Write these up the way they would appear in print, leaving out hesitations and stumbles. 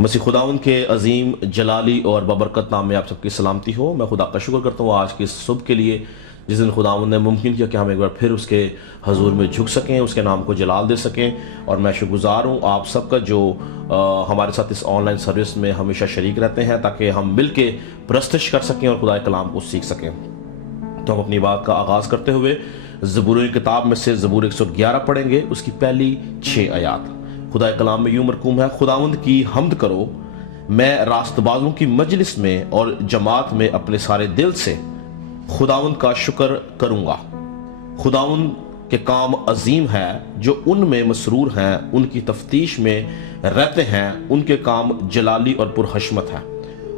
मसीह खुदावंद के अजीम जलाली और बबरकत नाम में आप सबकी सलामती हो। मैं खुदा का शुक्र करता हूँ आज के इस सुबह के लिए जिस दिन खुदावंद ने मुमकिन किया कि हम एक बार फिर उसके हजूर में झुक सकें, उसके नाम को जलाल दे सकें। और मैं शुक्रगुजार हूँ आप सबका जो हमारे साथ इस ऑनलाइन सर्विस में हमेशा शरीक रहते हैं ताकि हम मिल के प्रस्तुत कर सकें और खुदा कलाम को सीख सकें। तो हम अपनी बात का आगाज़ करते हुए ज़बूर की किताब में से ज़बूर 111 पढ़ेंगे, उसकी पहली 6 आयात। खुदा कलाम में यूं मरकूम है, खुदावंद की हम्द करो, मैं रास्तबाजों की मजलिस में और जमात में अपने सारे दिल से खुदावंद का शुक्र करूंगा। खुदावंद के काम अजीम है, जो उनमें मसरूर हैं उनकी तफ्तीश में रहते हैं, उनके काम जलाली और पुरहशमत है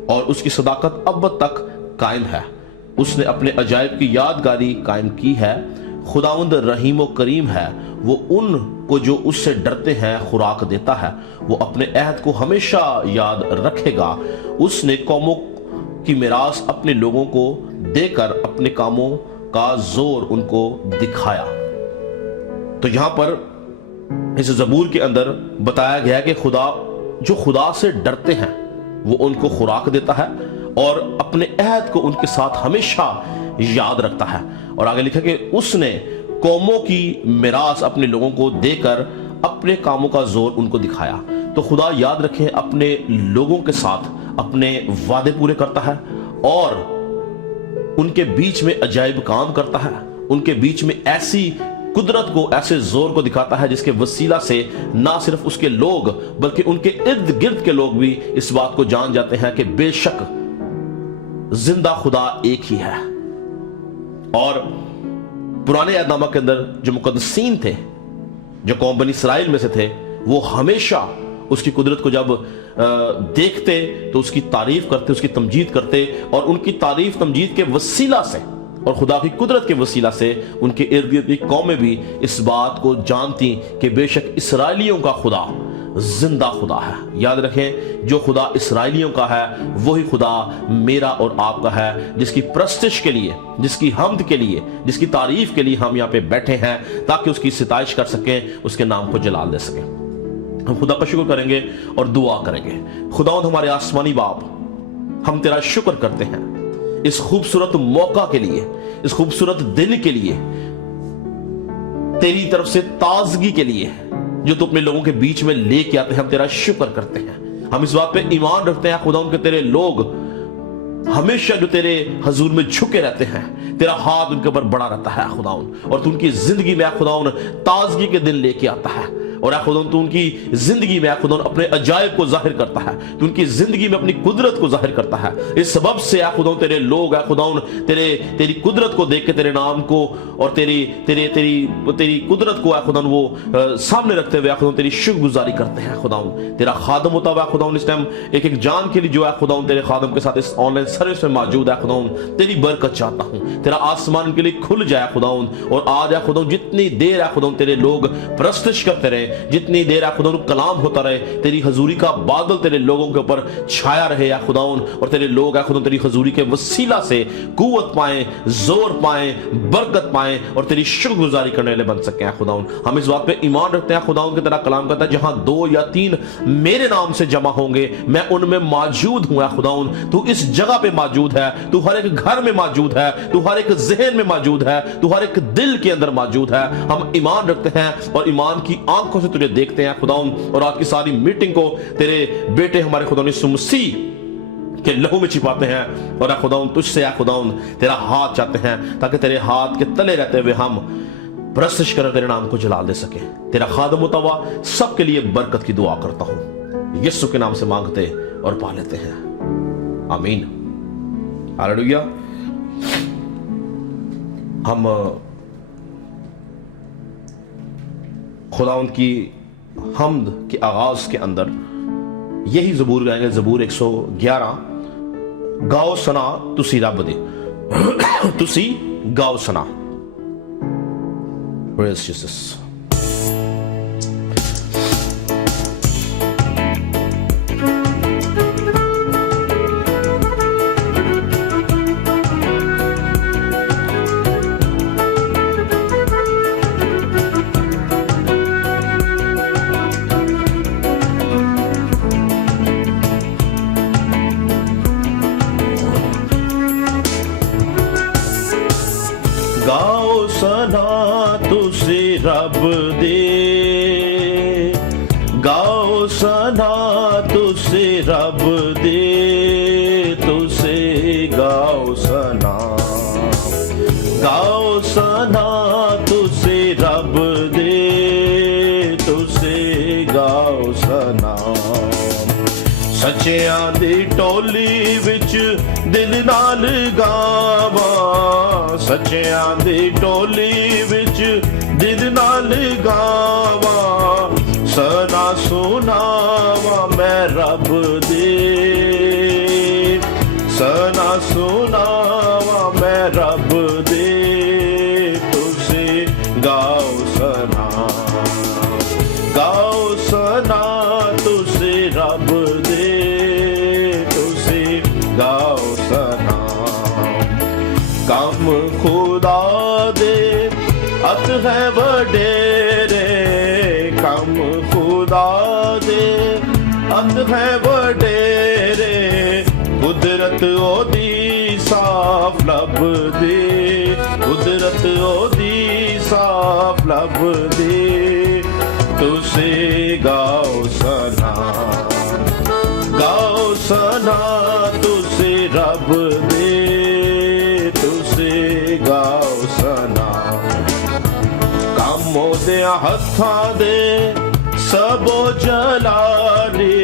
और उसकी सदाकत अब तक कायम है। उसने अपने अजायब की यादगारी कायम की है। खुदावंद रहीम व करीम है, वो उन को जो उससे डरते हैं खुराक देता है। वो अपने अहद को हमेशा याद रखेगा। उसने कौमों की मिरास अपने लोगों को देकर अपने कामों का जोर उनको दिखाया। तो यहां पर इस ज़बूर के अंदर बताया गया है कि खुदा जो खुदा से डरते हैं वो उनको खुराक देता है और अपने अहद को उनके साथ हमेशा याद रखता है। और आगे लिखा कि उसने कौमों की मिरास अपने लोगों को देकर अपने कामों का जोर उनको दिखाया। तो खुदा याद रखें अपने लोगों के साथ अपने वादे पूरे करता है और उनके बीच में अजायब काम करता है, उनके बीच में ऐसी कुदरत को, ऐसे जोर को दिखाता है जिसके वसीला से ना सिर्फ उसके लोग बल्कि उनके इर्द गिर्द के लोग भी इस बात को जान जाते हैं कि बेशक जिंदा खुदा एक ही है। और पुराने यादनामा के अंदर जो मुकद्दसीन थे, जो कौम बनी इसराइल में से थे, वो हमेशा उसकी कुदरत को जब देखते तो उसकी तारीफ करते, उसकी तमजीद करते और उनकी तारीफ तमजीद के वसीला से और खुदा की कुदरत के वसीला से उनके इर्द गिर्द की कौमें भी इस बात को जानती कि बेशक इसराइलियों का खुदा जिंदा खुदा है। याद रखें, जो खुदा इसराइलियों का है वही खुदा मेरा और आपका है, जिसकी प्रस्तिश के लिए, जिसकी हम्द के लिए, जिसकी तारीफ के लिए हम यहाँ पे बैठे हैं ताकि उसकी सिताइश कर सकें, उसके नाम को जलाल दे सकें। हम खुदा का शुक्र करेंगे और दुआ करेंगे। खुदावंद हमारे आसमानी बाप, हम तेरा शुक्र करते हैं इस खूबसूरत मौका के लिए, इस खूबसूरत दिन के लिए, तेरी तरफ से ताजगी के लिए जो तू अपने लोगों के बीच में लेके आते हैं। हम तेरा शुक्र करते हैं। हम इस बात पे ईमान रखते हैं खुदा उनके तेरे लोग हमेशा जो तेरे हजूर में झुके रहते हैं, तेरा हाथ उनके ऊपर बड़ा रहता है खुदाउन, और तू उनकी जिंदगी में खुदाउन ताजगी के दिन लेके आता है। और खुदाउन तू उनकी जिंदगी में खुदाउन अपने अजायब को जाहिर करता है, तू उनकी जिंदगी में अपनी कुदरत को जाहिर करता है। इस सबब से खुदाउन तेरे लोग खुदाउन तेरी कुदरत को देख के, तेरे नाम को और तेरी कुदरत को खुदाउन वो सामने रखते हुए खुदाउन तेरी शुक्रगुजारी करते हैं। खुदाउन तेरा खादम होता हुआ खुदाउन इस टाइम एक एक जान के लिए जो खुदाउन तेरे खादम के साथ इस ऑनलाइन सर्विस में मौजूद है, खुदाउन तेरी बरकत चाहता हूं, तेरा आसमान के लिए खुल जाए खुदाउन। और आज खुदाउन जितनी देर खुदाउन तेरे लोग प्रस्तुत करते रहे, जितनी देर खुदाउन कलाम होता रहे, तेरी हजूरी का बादल तेरे लोगों के ऊपर छाया रहे या खुदाउन, और तेरे लोग खुदाउन तेरी हजूरी के वसीला से कुव्वत पाए, जोर पाए, बरकत पाए और तेरी शुक्रगुजारी करने वाले बन सके खुदाउन। हम इस बात पे ईमान रखते हैं खुदाउन के तेरा कलाम कहता है, जहां 2 या 3 मेरे नाम से जमा होंगे मैं उनमें मौजूद हूं खुदाउन। तू इस जगह पे मौजूद है, तू हर एक घर में मौजूद है, तू हर एक जहन में मौजूद है, तू हर एक दिल के अंदर मौजूद है। हम ईमान रखते हैं और ईमान की आंखों से तुझे देखते हैं खुदाउन। और आज की सारी मीटिंग को तेरे बेटे हमारे खुदा यीशु मसीह के लहू में छिपाते हैं और खुदाउन तुझसे खुदाउन तेरा हाथ चाहते हैं ताकि तेरे हाथ के तले रहते हुए हम प्रस्तुत कर तेरे नाम को जलाल दे सके। तेरा खादम होता हुआ सबके लिए बरकत की दुआ करता हूं, यीशु के नाम से मांगते और पा लेते हैं, आमीन, हालेलुया। हम खुदाउन की हम्द के आगाज के अंदर यही ज़बूर गाएंगे, ज़बूर 111। गाओ सना तुसी रब दे, तुसी गाओ सना। Praise Jesus. दे, गाओ सना तुसे रब दे, तुसे गाओ सना, गाओ सना तुसे रब दे, तुसे गाओ सना। सच्चियां दी टोली विच दिल नाल गावां, सच्चियां दी टोली विच दिल नाल गावां, सना सुनावां मैं रब दे, सना सुनावां मैं रब दे, तुसे गाओ सना, गाओ सना तुसे रब दे, तुसे गाओ सना। काम खुदा दे अत है वडेरे, काम खुदा दे अत है वडेरे, कुदरत ओदी साफ लब दे, कुदरत ओदी साफ लब दे, तुसे गाओ सना, गाओ सना तुसे रब दे, तुसे गाओ सना। काम ओदे हत्थां दे सबो जलाली,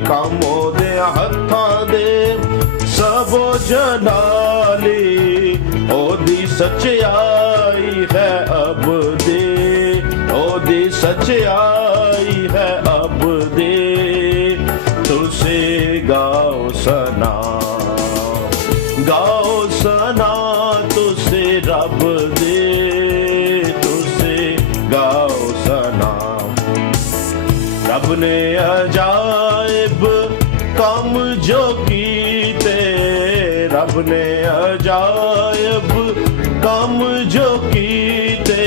काम ओदे हत्थां दे सबो जलाली, ओदी सच्चाई है अब दे, ओदी सच्चाई है अब दे, तुसे गाओ सना, गाओ सना तुसे रब दे, तुसे गाओ सना। रब ने अजाइब काम जो कीते, रब ने अजाइब काम जो कीते,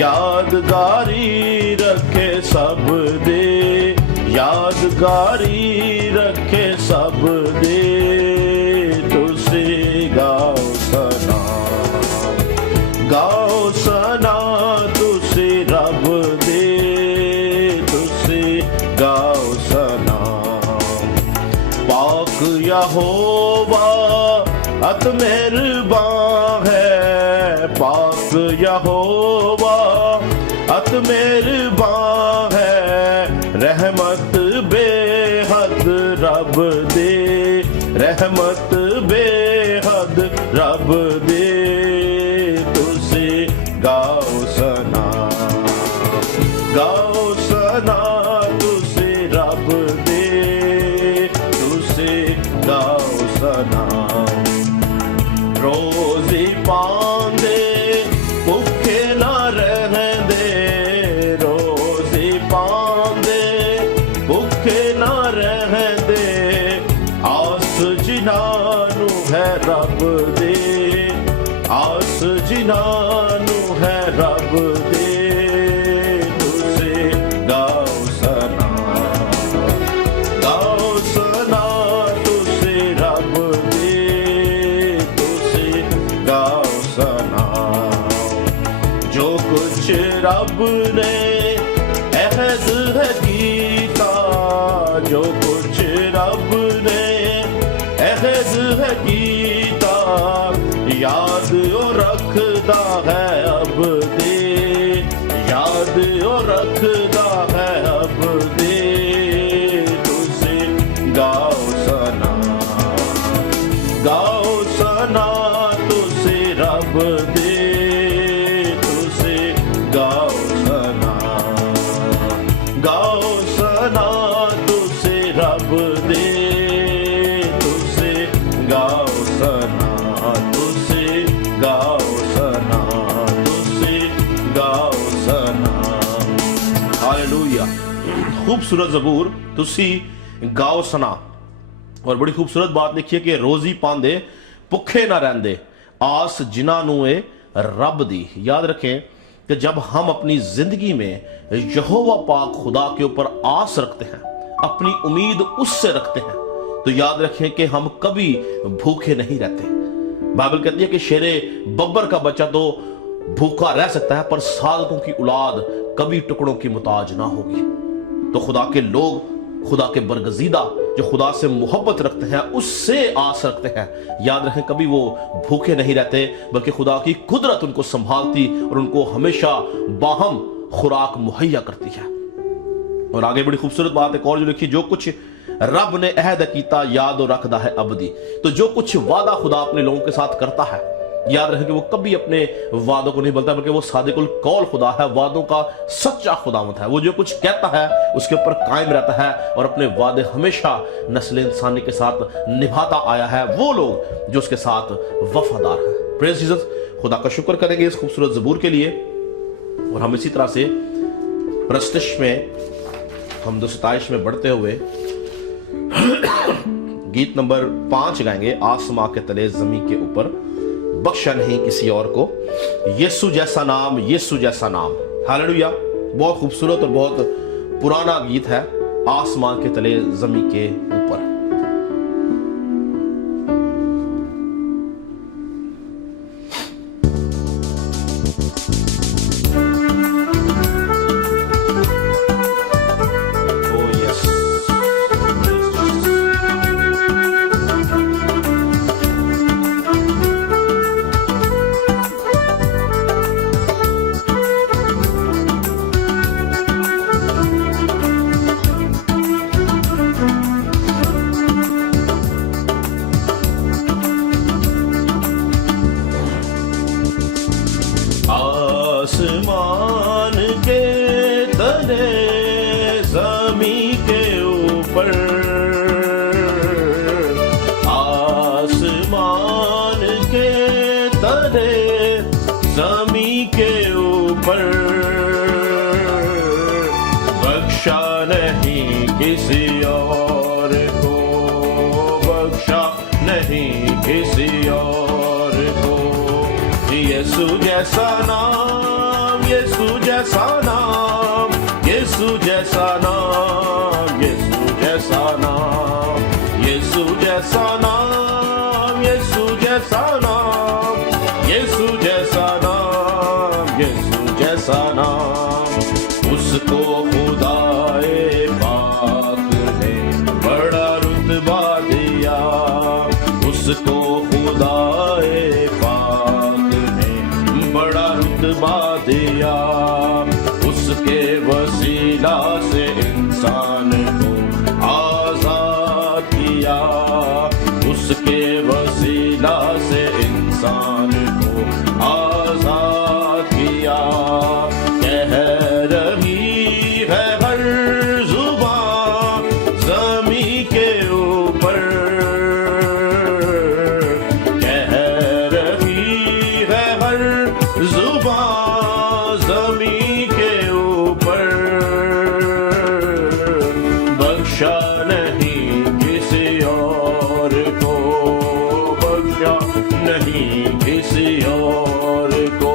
यादगारी रखे सब दे, यादगारी रखे सब दे, तुसे गाओ सना, गाओ सना तुसे रब दे, तुसे गाओ सना। पाक यहोवा अत मेहरबान है, पाक यहोवा अत मेहरबान है, रहमत बेहद रब दे, रहमत बेहद रब दे, तुसे गाओ सना, गाओ सना तुसे रब दे, तुसे गाओ सना। रोजी पांदे भुखे ना रहंदे, रोजी पांदे भुखे ना रहंदे, आस जिनानू है रब दे, आस जिनानू है रब दे, तुसे गाओ सना, गाओ सना तुसे रब दे, तुसे गाओ सना। जो कुछ रब ने अहद है कीता, जो कुछ रब ने अहद है कीता, याद ओ रखदा है अब दे, याद ओ रखदा है अब दे, तुसे गाओ सना, गाओ सना तुसे रब दे, तुसे गाओ सना, गाओ सना तुसे रब दे, तुसे गाओ सना, तुसे गाओ सना, तुसे गाओ सना। हालेलुया। खूबसूरत ज़बूर तुसी गाओ सना। और बड़ी खूबसूरत बात लिखी है कि रोजी पांदे भुखे ना रहंदे, आस जिन्हां नूं ए रब दी। याद रखें कि जब हम अपनी जिंदगी में यहोवा पाक खुदा के ऊपर आस रखते हैं, अपनी उम्मीद उससे रखते हैं, तो याद रखें कि हम कभी भूखे नहीं रहते। बाइबल कहती है कि शेरे बब्बर का बच्चा तो भूखा रह सकता है पर साधकों की औलाद कभी टुकड़ों की मुताज ना होगी। तो खुदा के लोग, खुदा के बरगजीदा जो खुदा से मोहब्बत रखते हैं, उससे आस रखते हैं, याद रखें कभी वो भूखे नहीं रहते, बल्कि खुदा की कुदरत उनको संभालती और उनको हमेशा बाहम खुराक मुहैया करती है। और आगे बड़ी खूबसूरत बात एक और जो लिखी, जो कुछ रब ने अहद कीता याद और रखदा है अबदी। तो जो कुछ वादा खुदा अपने लोगों के साथ करता है, याद रखें कि वो कभी अपने वादों को नहीं बदलता, बल्कि वो सादिकुल कौल खुदा है, वादों का सच्चा खुदावंत है। वो जो कुछ कहता है उसके ऊपर कायम रहता है और अपने वादे हमेशा नस्ल इंसानी के साथ निभाता आया है। वो लोग जो उसके साथ वफादार हैं। Praise Jesus. खुदा का शुक्र करेंगे इस खूबसूरत ज़बूर के लिए। और हम इसी तरह से प्रस्तिश में, हमद सताइश में बढ़ते हुए गीत नंबर 5 गाएंगे, आसमां के तले ज़मीं के ऊपर, बख्शा नहीं किसी और को, यीशु जैसा नाम, यीशु जैसा नाम। हालेलुया। बहुत खूबसूरत और बहुत पुराना गीत है, आसमां के तले ज़मीं के ऊपर। आसमान के तले ज़मीं के ऊपर, आसमान के तले ज़मीं के ऊपर, बख्शा नहीं किसी और को, बख्शा नहीं किसी और को। यीशु जैसा नाम, यीशु जैसा नाम, यीशु जैसा नाम, यीशु जैसा नाम, यीशु जैसा नाम, यीशु जैसा नाम, यीशु जैसा नाम, यीशु जैसा नाम। उसको खुदाए पाक ने बड़ा रुतबा दिया, उसको खुदाए पाक ने बड़ा रुतबा दिया। उसके वसीला से इंसान को आजाद किया, उसके वसीला से इंसान को आजाद किया। कह रही है हर जुबान ज़मीं के ऊपर, कह रही है हर जुबान ज़मीं के ऊपर, बख्शा नहीं किसी और को, बख्शा नहीं किसी और को।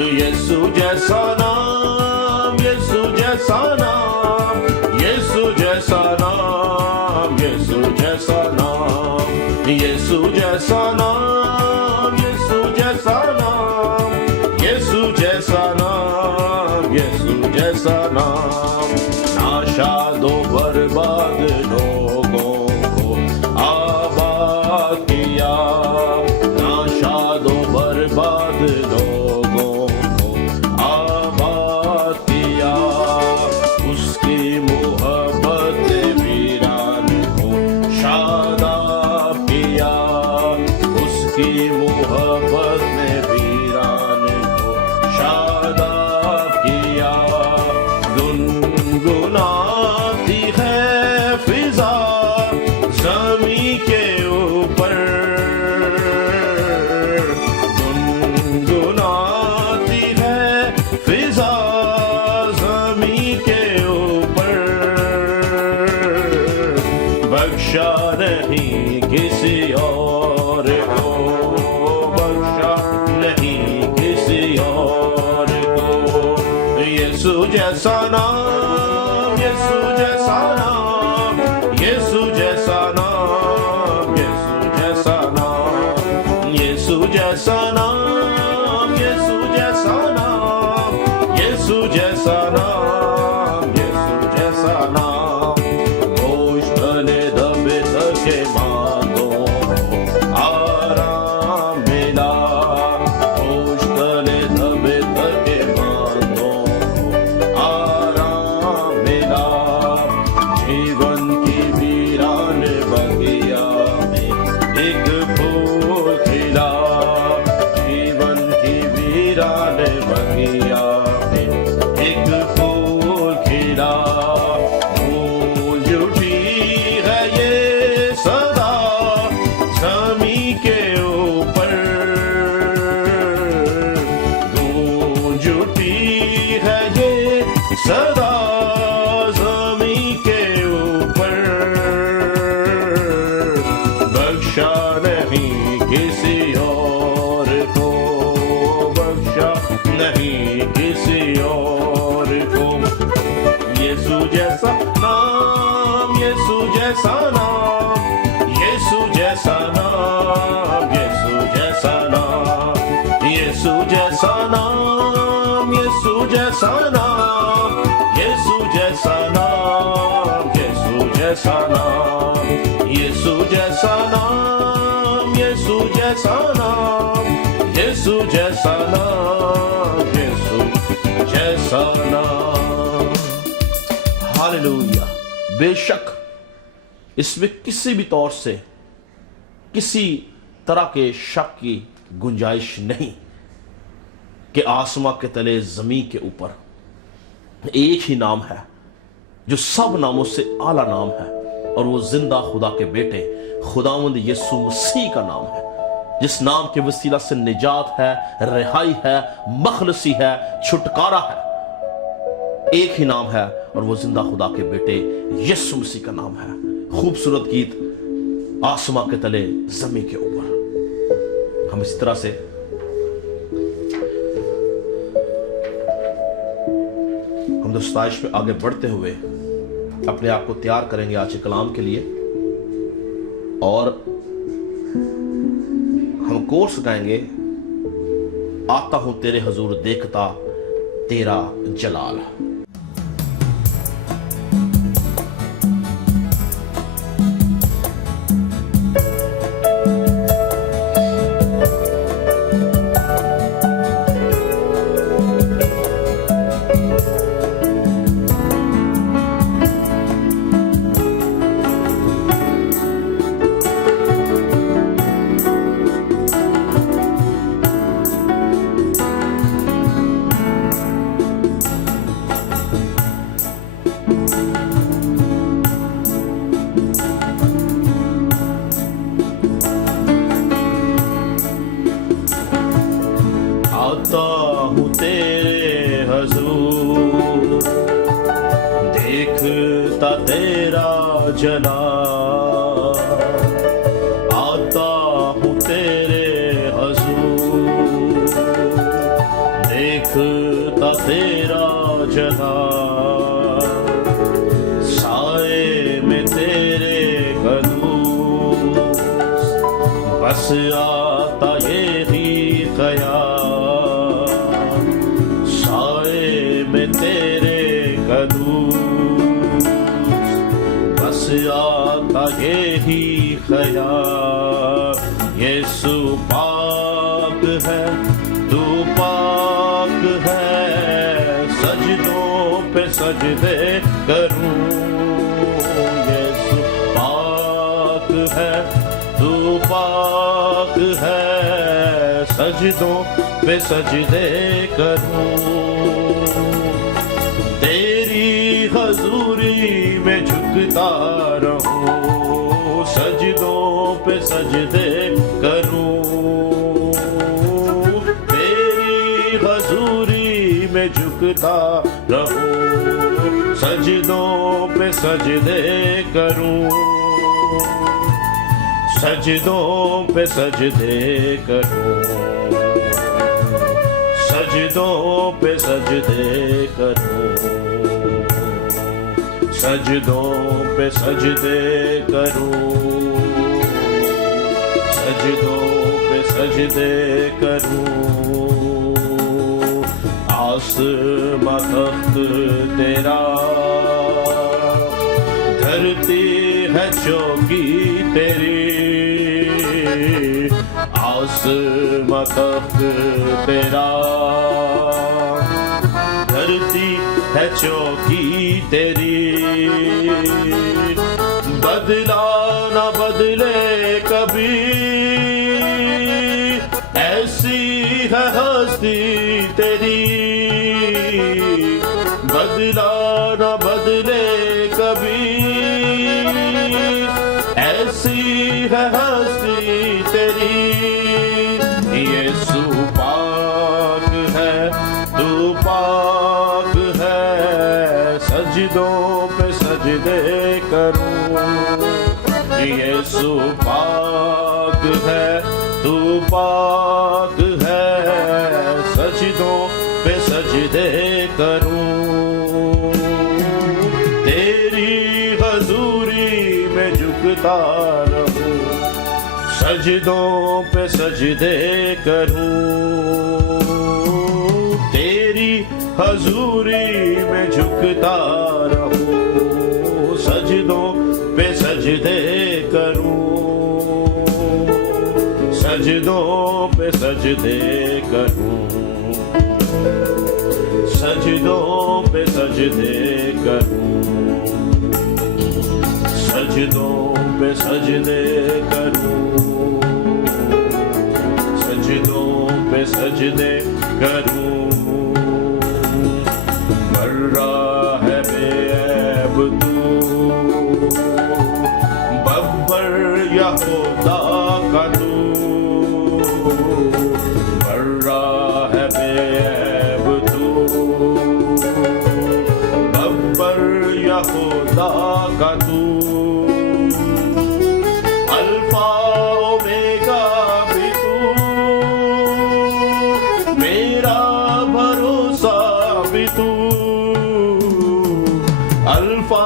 यीशु जैसा नाम, यीशु जैसा नाम, यीशु जैसा नाम, यीशु जैसा नाम, यीशु जैसा नाम, यीशु जैसा नाम, यीशु जैसा नाम, यीशु जैसा नाम। नाशादो बर्बाद लोगों को आबाद किया, नाशादो बर्बाद लोगों को आबाद किया। उसकी मोहब्बत वीरान को शादाब किया, उसकी मोहब्बत ने वीरान को शादाब किया। गुनगुनाती है फिजा ज़मीं के ऊपर, गुनगुनाती है फिजा ज़मीं के ऊपर, बख्शा नहीं किसी और को, बख्शा नहीं किसी और को। यीशु जैसा नाम, यीशु जैसा नाम, यीशु जैसा नाम, यीशु जैसा नाम, यीशु जैसा नाम, यीशु यीशु जैसा नाम, यीशु जैसा नाम, यीशु जैसा नाम, यीशु जैसा नाम, यीशु जैसा नाम, यीशु जैसा नाम, यीशु जैसा नाम, यीशु जैसा नाम, यीशु जैसा नाम, यीशु जैसा नाम, यीशु जैसा नाम। हालेलुया। बेशक इसमें किसी भी तौर से किसी तरह के शक की गुंजाइश नहीं कि आसमां के तले जमीन के ऊपर एक ही नाम है जो सब नामों से आला नाम है, और वो जिंदा खुदा के बेटे खुदावंद यीशु मसीह का नाम है, जिस नाम के वसीला से निजात है, रिहाई है, मखलसी है, छुटकारा है। एक ही नाम है और वो जिंदा खुदा के बेटे यीशु मसीह का नाम है। खूबसूरत गीत आसमां के तले जमीन के ऊपर। हम इस तरह से हम दोस्ताइश में आगे बढ़ते हुए अपने आप को तैयार करेंगे आज के कलाम के लिए, और हम कोर्स गाएंगे आता हूं तेरे हजूर देखता तेरा जलाल। आता हूँ तेरे हजूर देखता तेरा जलाल, आता हूँ तेरे हजूर देखता तेरा जलाल, साए में तेरे कदूस बस आता यही ख्याल, में तेरे कदूस बस आता यही ख्याल। यीशु पाक है, तू पाक है, सजदों पे सजदे करूं। यीशु पाक है, तू पाक है, सजदों पे सजदे करूं। तेरी हजूरी में झुकता रहूं, सजदों पे सजदे करूं। तेरी हजूरी में झुकता रहूं, सजदों पे सजदे करूं, सजदों पे सजदे करूं, सजदों पे सजदे करूं, सजदों पे सजदे करूं, सजदों पे सजदे करूं। आसमां तख्त तेरा, धरती है चौकी तेरी, आसमां तख्त तेरा, धरती है चौकी तेरी। बदला न बदले कभी, ऐसी है हस्ती तेरी। बदला न बदले कभी, ऐसी है हस्ती तेरी। यीशु पाक है, तू पाक है, सजदों पे सजदे करूं। यीशु पाक है, तू पाक है, सजदों पे सजदे करूं। तेरी हजूरी में झुकता रहूं, सजदों पे सजदे करूं, तेरी हजूरी में झुकता रहूं, सजदों पे सजदे करूं, सजदों पे सजदे करूं, सजदों पे सजदे करूं, सजदों पे सजदे करूं, सजदों पे सजदे करूं, बर्रा है बेऐब तू, बब्बर या खुदा का तू, बर्रा है बेऐब तू, बब्बर या खुदा का तू, अल्फा ओमेगा भी तू, मेरा भरोसा भी तू, अल्फा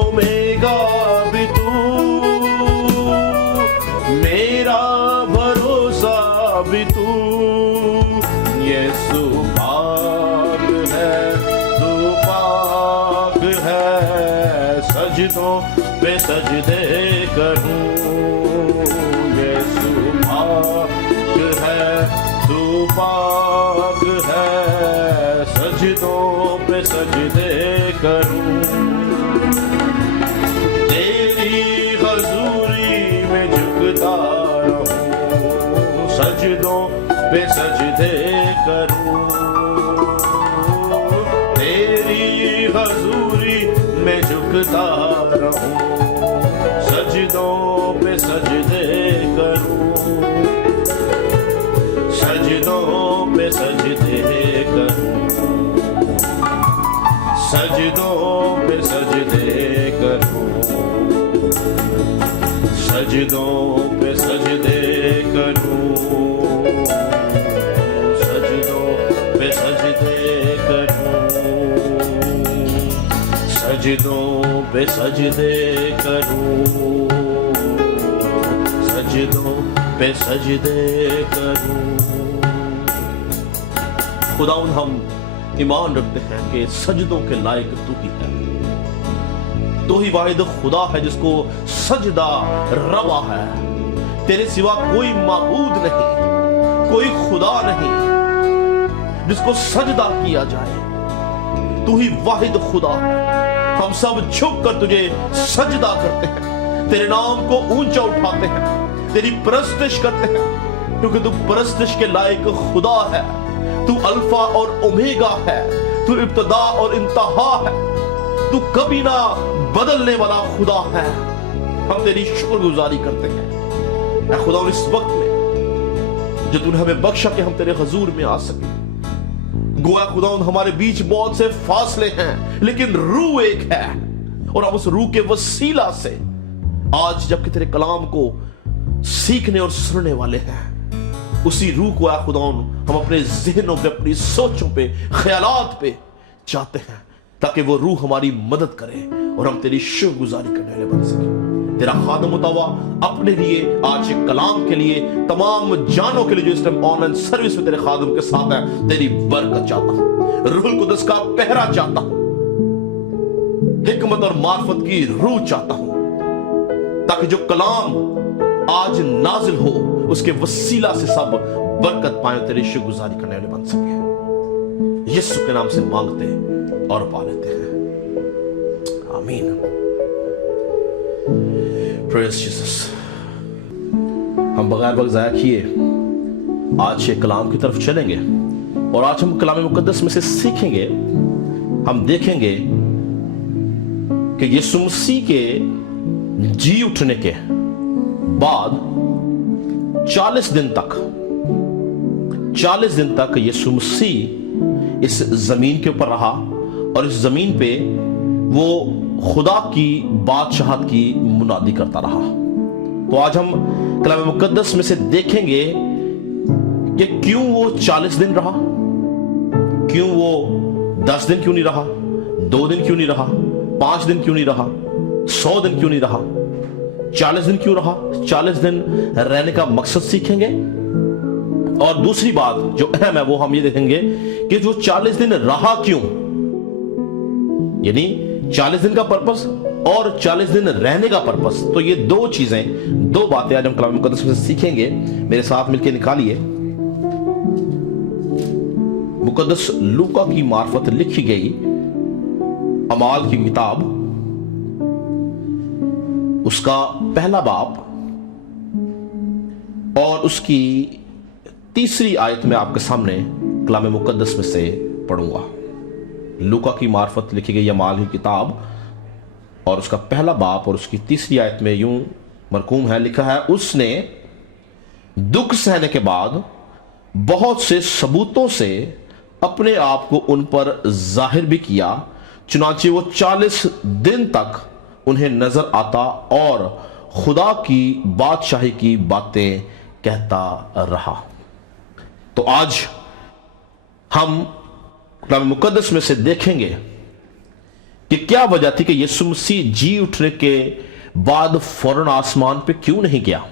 ओमेगा भी तू, मेरा भरोसा भी तू, यीशु पाक है, तू पाक है, सजदों पे सजदे करूं, यीशु पाक है, तू पाक है, सजदों पे सजदे करूं, तेरी हजूरी में झुकता रहूं, सजदों पे सजदे करूं, तेरी हजूरी में झुकता रहूं, सजदों पे सजदे करूं, सजदों पे सजदे करूं, सजदों पे सजदे करूं, सजदों पे सजदे करूं, सजदों पे सजदे करूं, सजदों पे सजदे करूं, सजदों पे सजदे करूं। खुदावंद हम ईमान रखते हैं कि सजदों के लायक तू ही है, तू ही वाहिद खुदा है जिसको सजदा रवा है, तेरे सिवा कोई माबूद नहीं, कोई खुदा नहीं जिसको सजदा किया जाए, तू ही वाहिद खुदा है। हम सब झुक कर तुझे सजदा करते हैं, तेरे नाम को ऊंचा उठाते हैं, तेरी परस्तिश करते हैं, क्योंकि तू परस्तिश के लायक खुदा है, तू अल्फा और ओमेगा है, तू इब्तिदा और इंतहा है, तू कभी ना बदलने वाला खुदा है। हम तेरी शुक्रगुजारी करते हैं ऐ खुदा इस वक्त में जो तूने हमें बख्शा कि हम तेरे हुजूर में आ सके। गोया खुदा हमारे बीच बहुत से फासले हैं लेकिन रूह एक है, और हम उस रूह के वसीला से आज जबकि तेरे कलाम को सीखने और सुनने वाले हैं, उसी रूह को ऐ खुदा हम अपने ज़हनों पे, अपनी सोचों पे, ख्यालात पे चाहते हैं, ताकि वो रूह हमारी मदद करे और हम तेरी शुक्रगुजारी करने वाले बन सके। तेरा खादम मुतावा अपने लिए, आज के कलाम के लिए, तमाम जानों के लिए जो इस टाइम ऑनलाइन सर्विस में तेरे खादम के साथ है, तेरी बरकत चाहता हूं, रूहुल कुद्दस का पहरा चाहता हूं, हिकमत और मार्फत की रूह चाहता हूं, ताकि जो कलाम आज नाजिल हो उसके वसीला से सब बरकत पाए, तेरी शुक्रगुजारी करने वाले बन सके। यीशु के नाम से मांगते और पा लेते हैं, आमीन। Praise Jesus. हम बगैर वक्त ज़ाया किए आज के कलाम की तरफ चलेंगे, और आज हम कलाम मुकद्दस में से सीखेंगे, हम देखेंगे कि यीशु मसीह के जी उठने के बाद 40 दिन तक यीशु मसीह इस जमीन के ऊपर रहा, और इस जमीन पे वो खुदा की बादशाहत की मुनादी करता रहा। तो आज हम कलाम मुकद्दस में से देखेंगे कि क्यों वो 40 दिन रहा, क्यों वो 10 दिन क्यों नहीं रहा, 2 दिन क्यों नहीं रहा, 5 दिन क्यों नहीं रहा, 100 दिन क्यों नहीं रहा, 40 दिन क्यों रहा, 40 दिन रहने का मकसद सीखेंगे। और दूसरी बात जो अहम है वो हम ये देखेंगे कि जो 40 दिन रहा क्यों, यानी 40 दिन का पर्पस और 40 दिन रहने का पर्पस। तो ये दो चीजें, दो बातें आज हम कलाम मुकद्दस में सीखेंगे। मेरे साथ मिलकर निकालिए मुकद्दस लूका की मार्फत लिखी गई अमाल की किताब, उसका पहला बाब और उसकी 3री आयत में आपके सामने कलाम मुकद्दस में से पढ़ूंगा। लूका की मार्फत लिखी गई अमाल की किताब और उसका पहला बाब और उसकी 3री आयत में यूं मरकूम है, लिखा है, उसने दुख सहने के बाद बहुत से सबूतों से अपने आप को उन पर जाहिर भी किया, चुनांचे वो 40 दिन तक उन्हें नजर आता और खुदा की बादशाही की बातें कहता रहा। तो आज हम कलाम मुकद्दस में से देखेंगे कि क्या वजह थी कि यीशु मसीह जी उठने के बाद फौरन आसमान पे क्यों नहीं गया।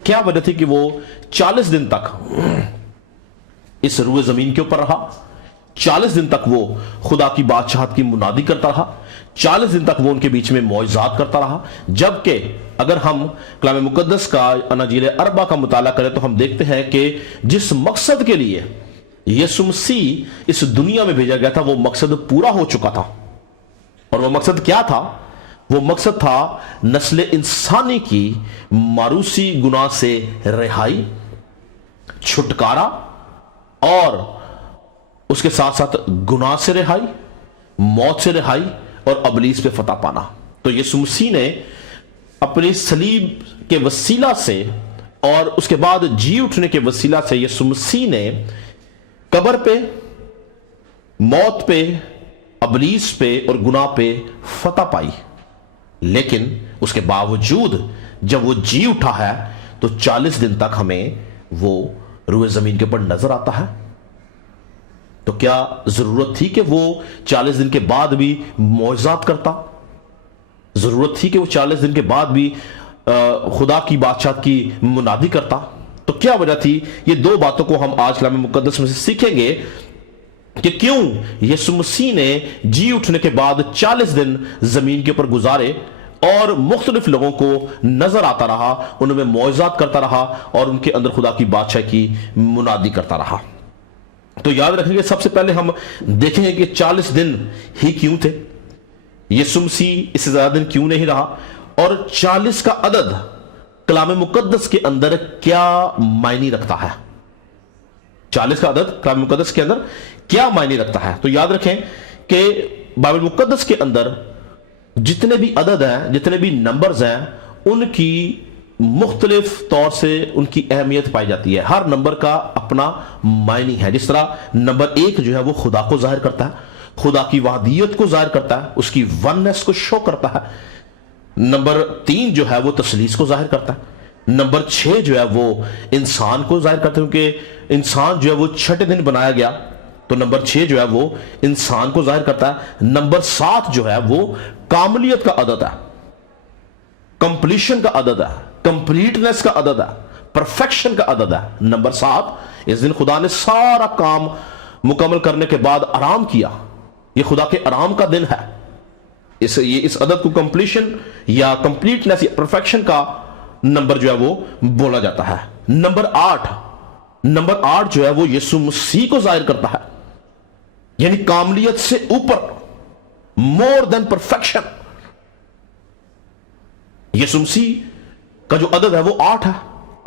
क्या वजह थी कि वो 40 दिन तक इस रूए जमीन के ऊपर रहा, 40 दिन तक वो खुदा की बादशाहत की मुनादी करता रहा, 40 दिन तक वो उनके बीच में मौइज़ात करता रहा। जबकि अगर हम कलाम मुकद्दस का अनाजील अरबा का मुताला करें तो हम देखते हैं कि जिस मकसद के लिए यीशु मसीह इस दुनिया में भेजा गया था वो मकसद पूरा हो चुका था। और वो मकसद क्या था? वो मकसद था नस्ल इंसानी की मारूसी गुनाह से रिहाई, छुटकारा और उसके साथ साथ गुनाह से रिहाई, मौत से रिहाई और अबलीस पे फतह पाना। तो यीशु मसीह ने अपनी सलीब के वसीला से और उसके बाद जी उठने के वसीला से यीशु मसीह ने कब्र पे, मौत पे, अबलीस पे और गुनाह पे फतह पाई। लेकिन उसके बावजूद जब वो जी उठा है तो 40 दिन तक हमें वो रूए जमीन के ऊपर नजर आता है। तो क्या जरूरत थी कि वो 40 दिन के बाद भी मौइज़ात करता? जरूरत थी कि वो 40 दिन के बाद भी खुदा की बादशाहत की मुनादी करता? तो क्या वजह थी? ये दो बातों को हम आज कलाम मुकद्दस में से सीखेंगे कि क्यों यीशु मसीह ने जी उठने के बाद 40 दिन जमीन के ऊपर गुजारे और मुख्तलिफ लोगों को नजर आता रहा, उनमें मौइज़ात करता रहा और उनके अंदर खुदा की बादशाह की मुनादी करता रहा। तो याद रखेंगे, सबसे पहले हम देखेंगे कि 40 दिन ही क्यों थे, यीशु मसीह इससे ज्यादा दिन क्यों नहीं रहा, और 40 का अदद कलाम मुकद्दस के अंदर क्या मायने रखता है। 40 का अदद कलाम मुकद्दस के अंदर क्या मायने रखता है। तो याद रखें कि बाइबल मुकद्दस के अंदर जितने भी अदद हैं, जितने भी नंबर्स हैं, उनकी मुख्तलिफ तौर से उनकी अहमियत पाई जाती है। हर नंबर का अपना मायने है। जिस तरह नंबर 1 जो है वो खुदा को जाहिर करता है, खुदा की वहदियत को जाहिर करता है, उसकी वननेस को शो करता है। नंबर 3 जो है वो तसलीस को जाहिर करता है। नंबर 6 जो है वो इंसान को जाहिर करता है, क्योंकि इंसान जो है वो 6ठे दिन बनाया गया, तो नंबर 6 जो है वो इंसान को जाहिर करता है। नंबर 7 जो है वो कामलियत का अदद है, कंप्लीशन का अदद है, कंप्लीटनेस का अदद है, परफेक्शन का अदद है। नंबर 7, इस दिन खुदा ने सारा काम मुकम्मल करने के बाद आराम किया। ये खुदा के आराम का दिन है। इस अदद को कंप्लीशन या कंप्लीटनेस या परफेक्शन का नंबर जो है वो बोला जाता है। नंबर 8 जो है वो यीशु मसीह को जाहिर करता है, यानी कामलियत से ऊपर, मोर देन परफेक्शन। यीशु मसीह का जो अदद है वो 8 है।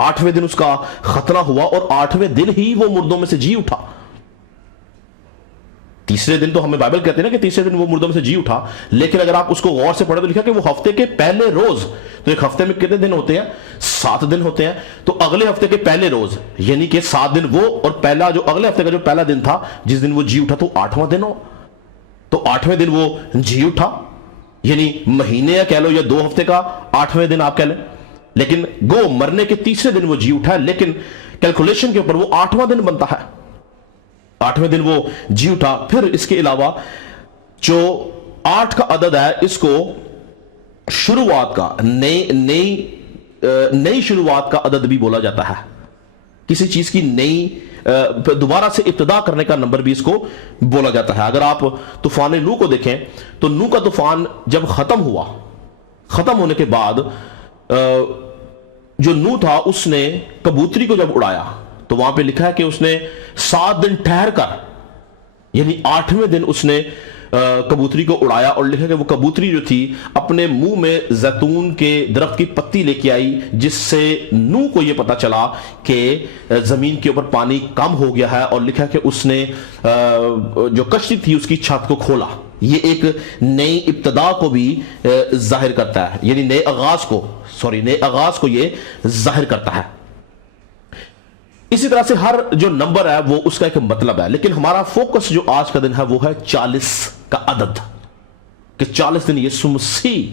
8वें दिन उसका खतना हुआ और 8वें दिन ही वो मुर्दों में से जी उठा। तीसरे दिन तो हमें बाइबल कहते हैं ना कि तीसरे दिन वो मुर्दों में से जी उठा, लेकिन अगर आप उसको गौर से पढ़े तो लिखा कि वो हफ्ते के पहले रोज, तो एक हफ्ते में कितने दिन होते हैं? 7 दिन होते हैं। तो अगले हफ्ते के पहले रोज, यानी कि 7 दिन वो, और पहला जो अगले हफ्ते का जो पहला दिन था जिस दिन वो जी उठा, तो 8वां दिन हो, तो 8वें दिन वो जी उठा, यानी महीने या कह लो या 2 हफ्ते का 8वें दिन आप कह लें। लेकिन गो मरने के तीसरे दिन वो जी उठा है, लेकिन कैलकुलेशन के ऊपर वो 8वां दिन बनता है। 8वें दिन वो जी उठा। फिर इसके अलावा जो 8 का अदद है, इसको शुरुआत का नई शुरुआत का अदद भी बोला जाता है। किसी चीज की नई दोबारा से इब्तिदा करने का नंबर भी इसको बोला जाता है। अगर आप तूफान नू को देखें तो नू का तूफान जब खत्म होने के बाद जो नू था उसने कबूतरी को जब उड़ाया तो वहां पे लिखा है कि उसने 7 दिन ठहर कर, यानी 8वें दिन उसने कबूतरी को उड़ाया, और लिखा कि वो कबूतरी जो थी अपने मुंह में जैतून के दरख्त की पत्ती लेके आई, जिससे नू को ये पता चला कि जमीन के ऊपर पानी कम हो गया है, और लिखा कि उसने जो कश्ती थी उसकी छत को खोला। ये एक नई इब्तिदा को भी जाहिर करता है, यानी नए आगाज को ये जाहिर करता है। इसी तरह से हर जो नंबर है वो उसका एक मतलब है, लेकिन हमारा फोकस जो आज का दिन है वो है 40 का अदद, कि 40 दिन यीशु मसीह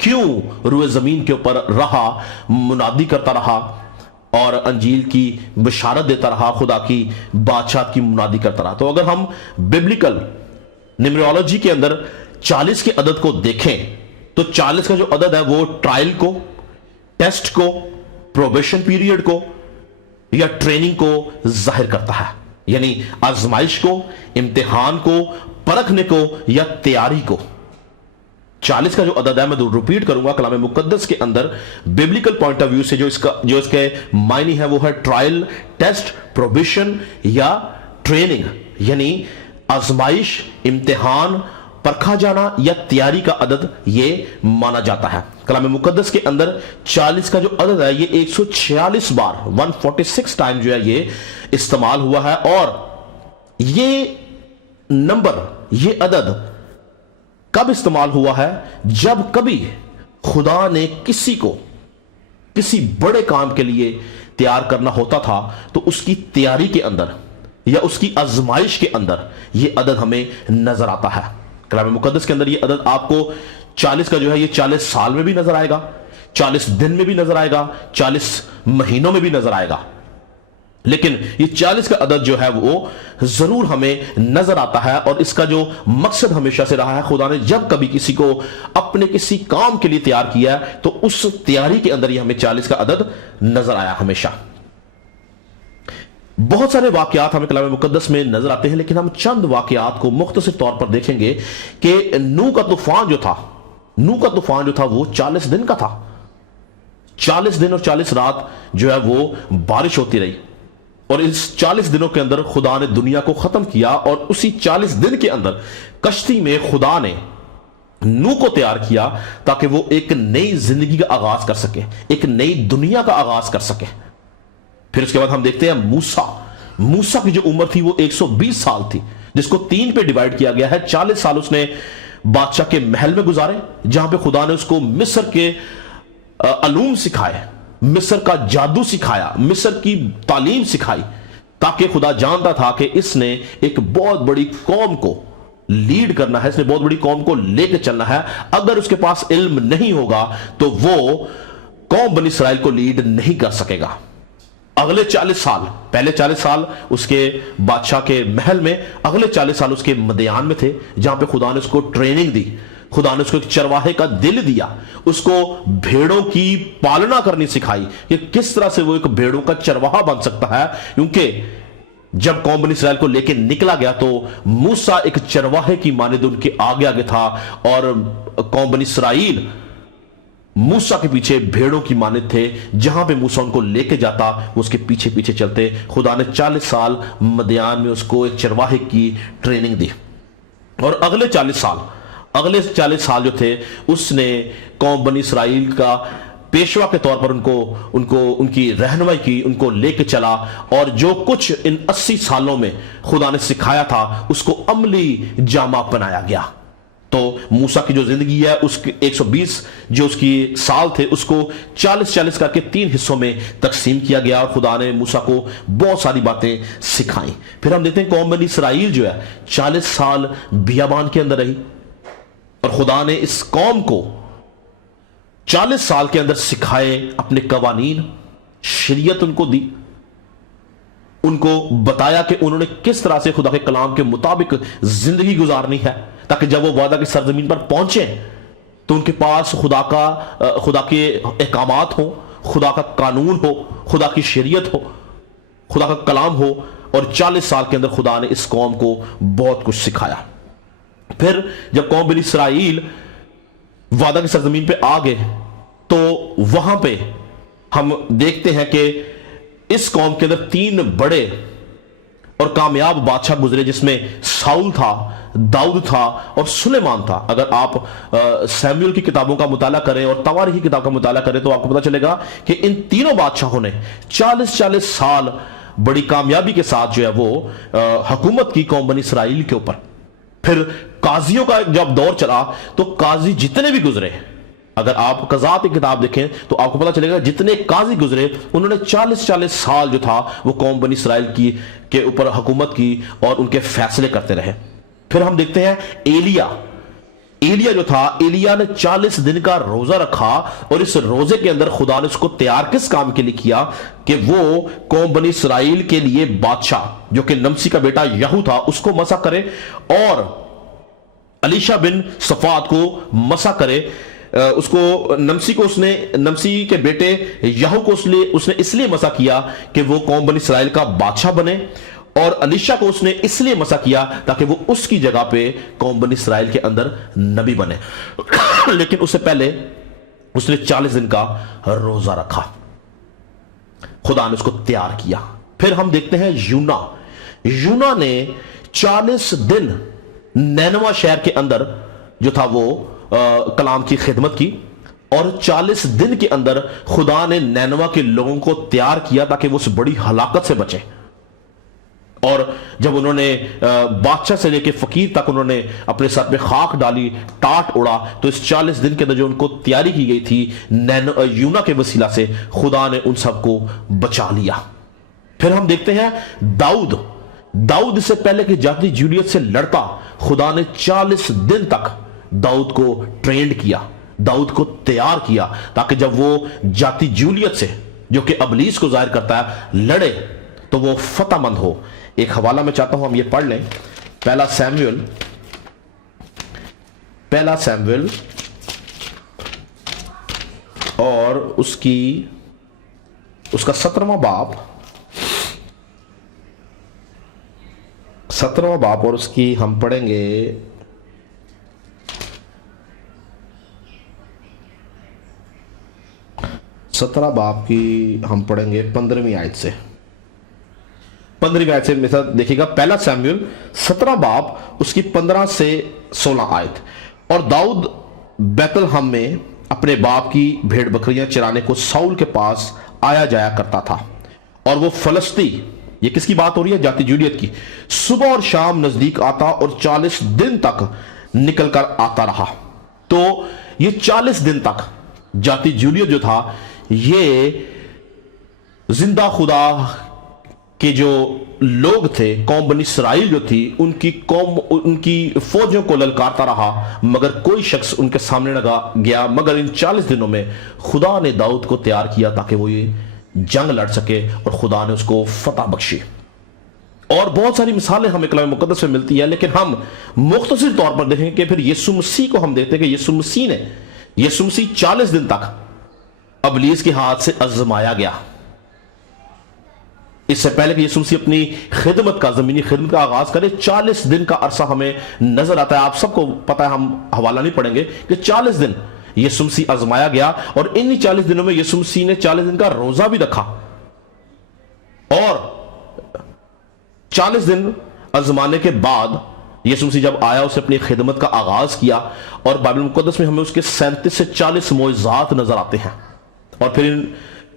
क्यों रुए जमीन के ऊपर रहा, मुनादी करता रहा और अंजील की बशारत देता रहा, खुदा की बादशाहत की मुनादी करता रहा। तो अगर हम बिब्लिकल न्यूमरोलॉजी के अंदर 40 के अदद को देखें तो 40 का जो अदद है वो ट्रायल को, टेस्ट को, प्रोबेशन पीरियड को या ट्रेनिंग को जाहिर करता है, यानी आजमाइश को, इम्तिहान को, परखने को या तैयारी को। 40 का जो अदद है, मैं रिपीट करूंगा, कलाम मुकद्दस के अंदर बिब्लिकल पॉइंट ऑफ व्यू से जो इसके मायने है वो है ट्रायल, टेस्ट, प्रोबेशन या ट्रेनिंग, यानी आजमाइश, इम्तिहान, परखा जाना या तैयारी का अदद ये माना जाता है। कलाम मुकद्दस के अंदर 40 का जो अदद है ये 146 बार 146 टाइम जो है ये इस्तेमाल हुआ है, और ये नंबर, ये अदद कब इस्तेमाल हुआ है? जब कभी खुदा ने किसी को किसी बड़े काम के लिए तैयार करना होता था तो उसकी तैयारी के अंदर या उसकी आजमाइश के अंदर ये अदद हमें नजर आता है। कलाम मुकद्दस के अंदर ये अदद आपको 40 का जो है ये 40 साल में भी नजर आएगा, 40 दिन में भी नजर आएगा, 40 महीनों में भी नजर आएगा, लेकिन ये 40 का अदद जो है वो जरूर हमें नजर आता है। और इसका जो मकसद हमेशा से रहा है, खुदा ने जब कभी किसी को अपने किसी काम के लिए तैयार किया है तो उस तैयारी के अंदर ये हमें 40 का अदद नजर आया हमेशा। बहुत सारे वाकयात हमें कलाम मुकद्दस में नजर आते हैं, लेकिन हम चंद वाकयात को मुख्तसर तौर पर देखेंगे कि नू का तूफान जो था वो 40 दिन का था। 40 दिन और 40 रात जो है वो बारिश होती रही, और इस 40 दिनों के अंदर खुदा ने दुनिया को खत्म किया, और उसी 40 दिन के अंदर कश्ती में खुदा ने नू को तैयार किया ताकि वो एक नई जिंदगी का आगाज कर सके, एक नई दुनिया का आगाज कर सके। फिर उसके बाद हम देखते हैं मूसा की जो उम्र थी वो 120 साल थी, जिसको 3 पे डिवाइड किया गया है। 40 साल उसने बादशाह के महल में गुजारे, जहां पे खुदा ने उसको मिस्र के अलूम सिखाए, मिस्र का जादू सिखाया, मिस्र की तालीम सिखाई, ताकि खुदा जानता था कि इसने एक बहुत बड़ी कौम को लीड करना है, इसने बहुत बड़ी कौम को लेकर चलना है। अगर उसके पास इल्म नहीं होगा तो वो कौम बनी इसराइल को लीड नहीं कर सकेगा। अगले 40 साल, पहले 40 साल उसके बादशाह के महल में, अगले 40 साल उसके मदियान में थे, जहां पे खुदा ने उसको ट्रेनिंग दी, खुदा ने उसको एक चरवाहे का दिल दिया, उसको भेड़ों की पालना करनी सिखाई कि किस तरह से वो एक भेड़ों का चरवाहा बन सकता है। क्योंकि जब कौम बनी इसराइल को लेकर निकला गया तो मूसा एक चरवाहे की मानिंद उनके आगे आगे था, और कौम बनी इसराइल मूसा के पीछे भेड़ों की मानिंद थे, जहां पे मूसा उनको लेके जाता वो उसके पीछे पीछे चलते। खुदा ने 40 साल मदियान में उसको एक चरवाहे की ट्रेनिंग दी, और अगले 40 साल जो थे उसने कौम बनी इसराइल का पेशवा के तौर पर उनकी रहनुमाई की, उनको लेके चला, और जो कुछ इन 80 सालों में खुदा ने सिखाया था उसको अमली जामा बनाया गया। तो मूसा की जो जिंदगी है उसके 120 जो उसकी साल थे उसको 40-40 करके 3 हिस्सों में तकसीम किया गया, और खुदा ने मूसा को बहुत सारी बातें सिखाई। फिर हम देखते हैं कौम बनी इसराइल जो है 40 साल बियाबान के अंदर रही, और खुदा ने इस कौम को 40 साल के अंदर सिखाए अपने कवानीन, शरीयत उनको दी, उनको बताया कि उन्होंने किस तरह से खुदा के कलाम के मुताबिक जिंदगी गुजारनी है, ताकि जब वो वादा की सरजमीन पर पहुंचे تو ان کے پاس خدا کے احکامات ہوں، خدا کا قانون ہو، خدا کی شریعت ہو، خدا کا کلام ہو، اور 40 سال کے اندر خدا نے اس قوم کو بہت کچھ سکھایا۔ پھر جب قوم بنی اسرائیل وعدہ کی سرزمین پہ آ گئے تو وہاں پہ ہم دیکھتے ہیں کہ اس قوم کے اندر 3 بڑے اور کامیاب بادشاہ گزرے، جس میں ساؤل تھا، داؤد تھا اور سلیمان تھا۔ اگر آپ سیموئیل کی کتابوں کا مطالعہ کریں اور تواریخ کی کتاب کا مطالعہ کریں تو آپ کو پتہ چلے گا کہ ان تینوں بادشاہوں نے 40 سال بڑی کامیابی کے ساتھ جو ہے وہ حکومت کی قوم بنی اسرائیل کے اوپر۔ پھر قاضیوں کا جب دور چلا تو قاضی جتنے بھی گزرے، اگر آپ قضات کی کتاب دیکھیں تو آپ کو پتہ چلے گا جتنے قاضی گزرے انہوں نے 40 سال جو تھا وہ قوم بنی اسرائیل کی کے اوپر حکومت کی اور ان کے فیصلے کرتے رہے۔ پھر ہم دیکھتے ہیں ایلیا جو تھا، ایلیا نے 40 دن کا روزہ رکھا، اور اس روزے کے اندر خدا نے اس کو تیار کس کام کے لیے کیا کہ وہ قوم بنی اسرائیل کے لیے بادشاہ، جو کہ نمسی کا بیٹا یہو تھا، اس کو مسح کرے، اور الیشا بن صفات کو مسح کرے۔ اس کو نمسی کے بیٹے یہو کو اس نے اس لیے مسح کیا کہ وہ قوم بنی اسرائیل کا بادشاہ بنے، اور الیشا کو اس نے اس لیے مسح کیا تاکہ وہ اس کی جگہ پہ قوم بنی اسرائیل کے اندر نبی بنے۔ لیکن اس سے پہلے اس نے 40 دن کا روزہ رکھا، خدا نے اس کو تیار کیا۔ پھر ہم دیکھتے ہیں یونا نے 40 دن نینوا شہر کے اندر جو تھا وہ کلام کی خدمت کی، اور 40 دن کے اندر خدا نے نینوا کے لوگوں کو تیار کیا تاکہ وہ اس بڑی ہلاکت سے بچیں۔ اور جب انہوں نے بادشاہ سے لے کے فقیر تک انہوں نے اپنے سر پہ خاک ڈالی، ٹاٹ اڑا، تو اس 40 دن کے اندر جو ان کو تیاری کی گئی تھی یونا کے وسیلہ سے خدا نے ان سب کو بچا لیا۔ پھر ہم دیکھتے ہیں داؤد اس سے پہلے کہ جاتی جولیت سے لڑتا، خدا نے 40 دن تک داؤد کو ٹرینڈ کیا، داؤد کو تیار کیا تاکہ جب وہ جاتی جولیت سے، جو کہ ابلیس کو ظاہر کرتا ہے، لڑے تو وہ فتح مند ہو۔ ایک حوالہ میں چاہتا ہوں ہم یہ پڑھ لیں، پہلا سیموئیل اور اس کا 17واں باب اور اس کی ہم پڑھیں گے 17 باب کی ہم پڑھیں گے 15ویں آیت سے۔ 15ویں آیت سے میرے ساتھ دیکھیے گا، پہلا سیموئیل 17 باب اس کی 15 سے 16 آیت۔ اور داؤد بیت الحم میں اپنے باپ کی بھیڑ بکریاں چرانے کو ساؤل کے پاس آیا جایا کرتا تھا، اور وہ فلسطی، یہ کس کی بات ہو رہی ہے؟ جاتی جولیت کی، صبح اور شام نزدیک آتا اور 40 دن تک نکل کر آتا رہا۔ تو یہ 40 دن تک جاتی جولیت جو تھا، یہ زندہ خدا کے جو لوگ تھے، قوم بنی اسرائیل جو تھی، ان کی فوجوں کو للکارتا رہا، مگر کوئی شخص ان کے سامنے نہ گیا۔ مگر ان 40 دنوں میں خدا نے داؤد کو تیار کیا تاکہ وہ یہ جنگ لڑ سکے، اور خدا نے اس کو فتح بخشی۔ اور بہت ساری مثالیں ہمیں کلام مقدس میں ملتی ہیں، لیکن ہم مختصر طور پر دیکھیں کہ پھر یسوع مسیح کو ہم دیکھتے ہیں کہ یسوع مسیح 40 دن تک ابلیس کے ہاتھ سے آزمایا گیا۔ اس سے پہلے کہ یسوع مسیح اپنی زمینی خدمت کا آغاز کرے، 40 دن کا عرصہ ہمیں نظر آتا ہے۔ آپ سب کو پتا ہے، ہم حوالہ نہیں پڑھیں گے، کہ 40 دن یسوع مسیح آزمایا گیا، اور انہی 40 دنوں میں یسوع مسیح نے 40 دن کا روزہ بھی رکھا، اور 40 دن آزمانے کے بعد یسوع مسیح جب آیا، اسے اپنی خدمت کا آغاز کیا، اور بائبل مقدس میں ہمیں اس کے 37 سے 40 معجزات نظر آتے ہیں۔ اور پھر ان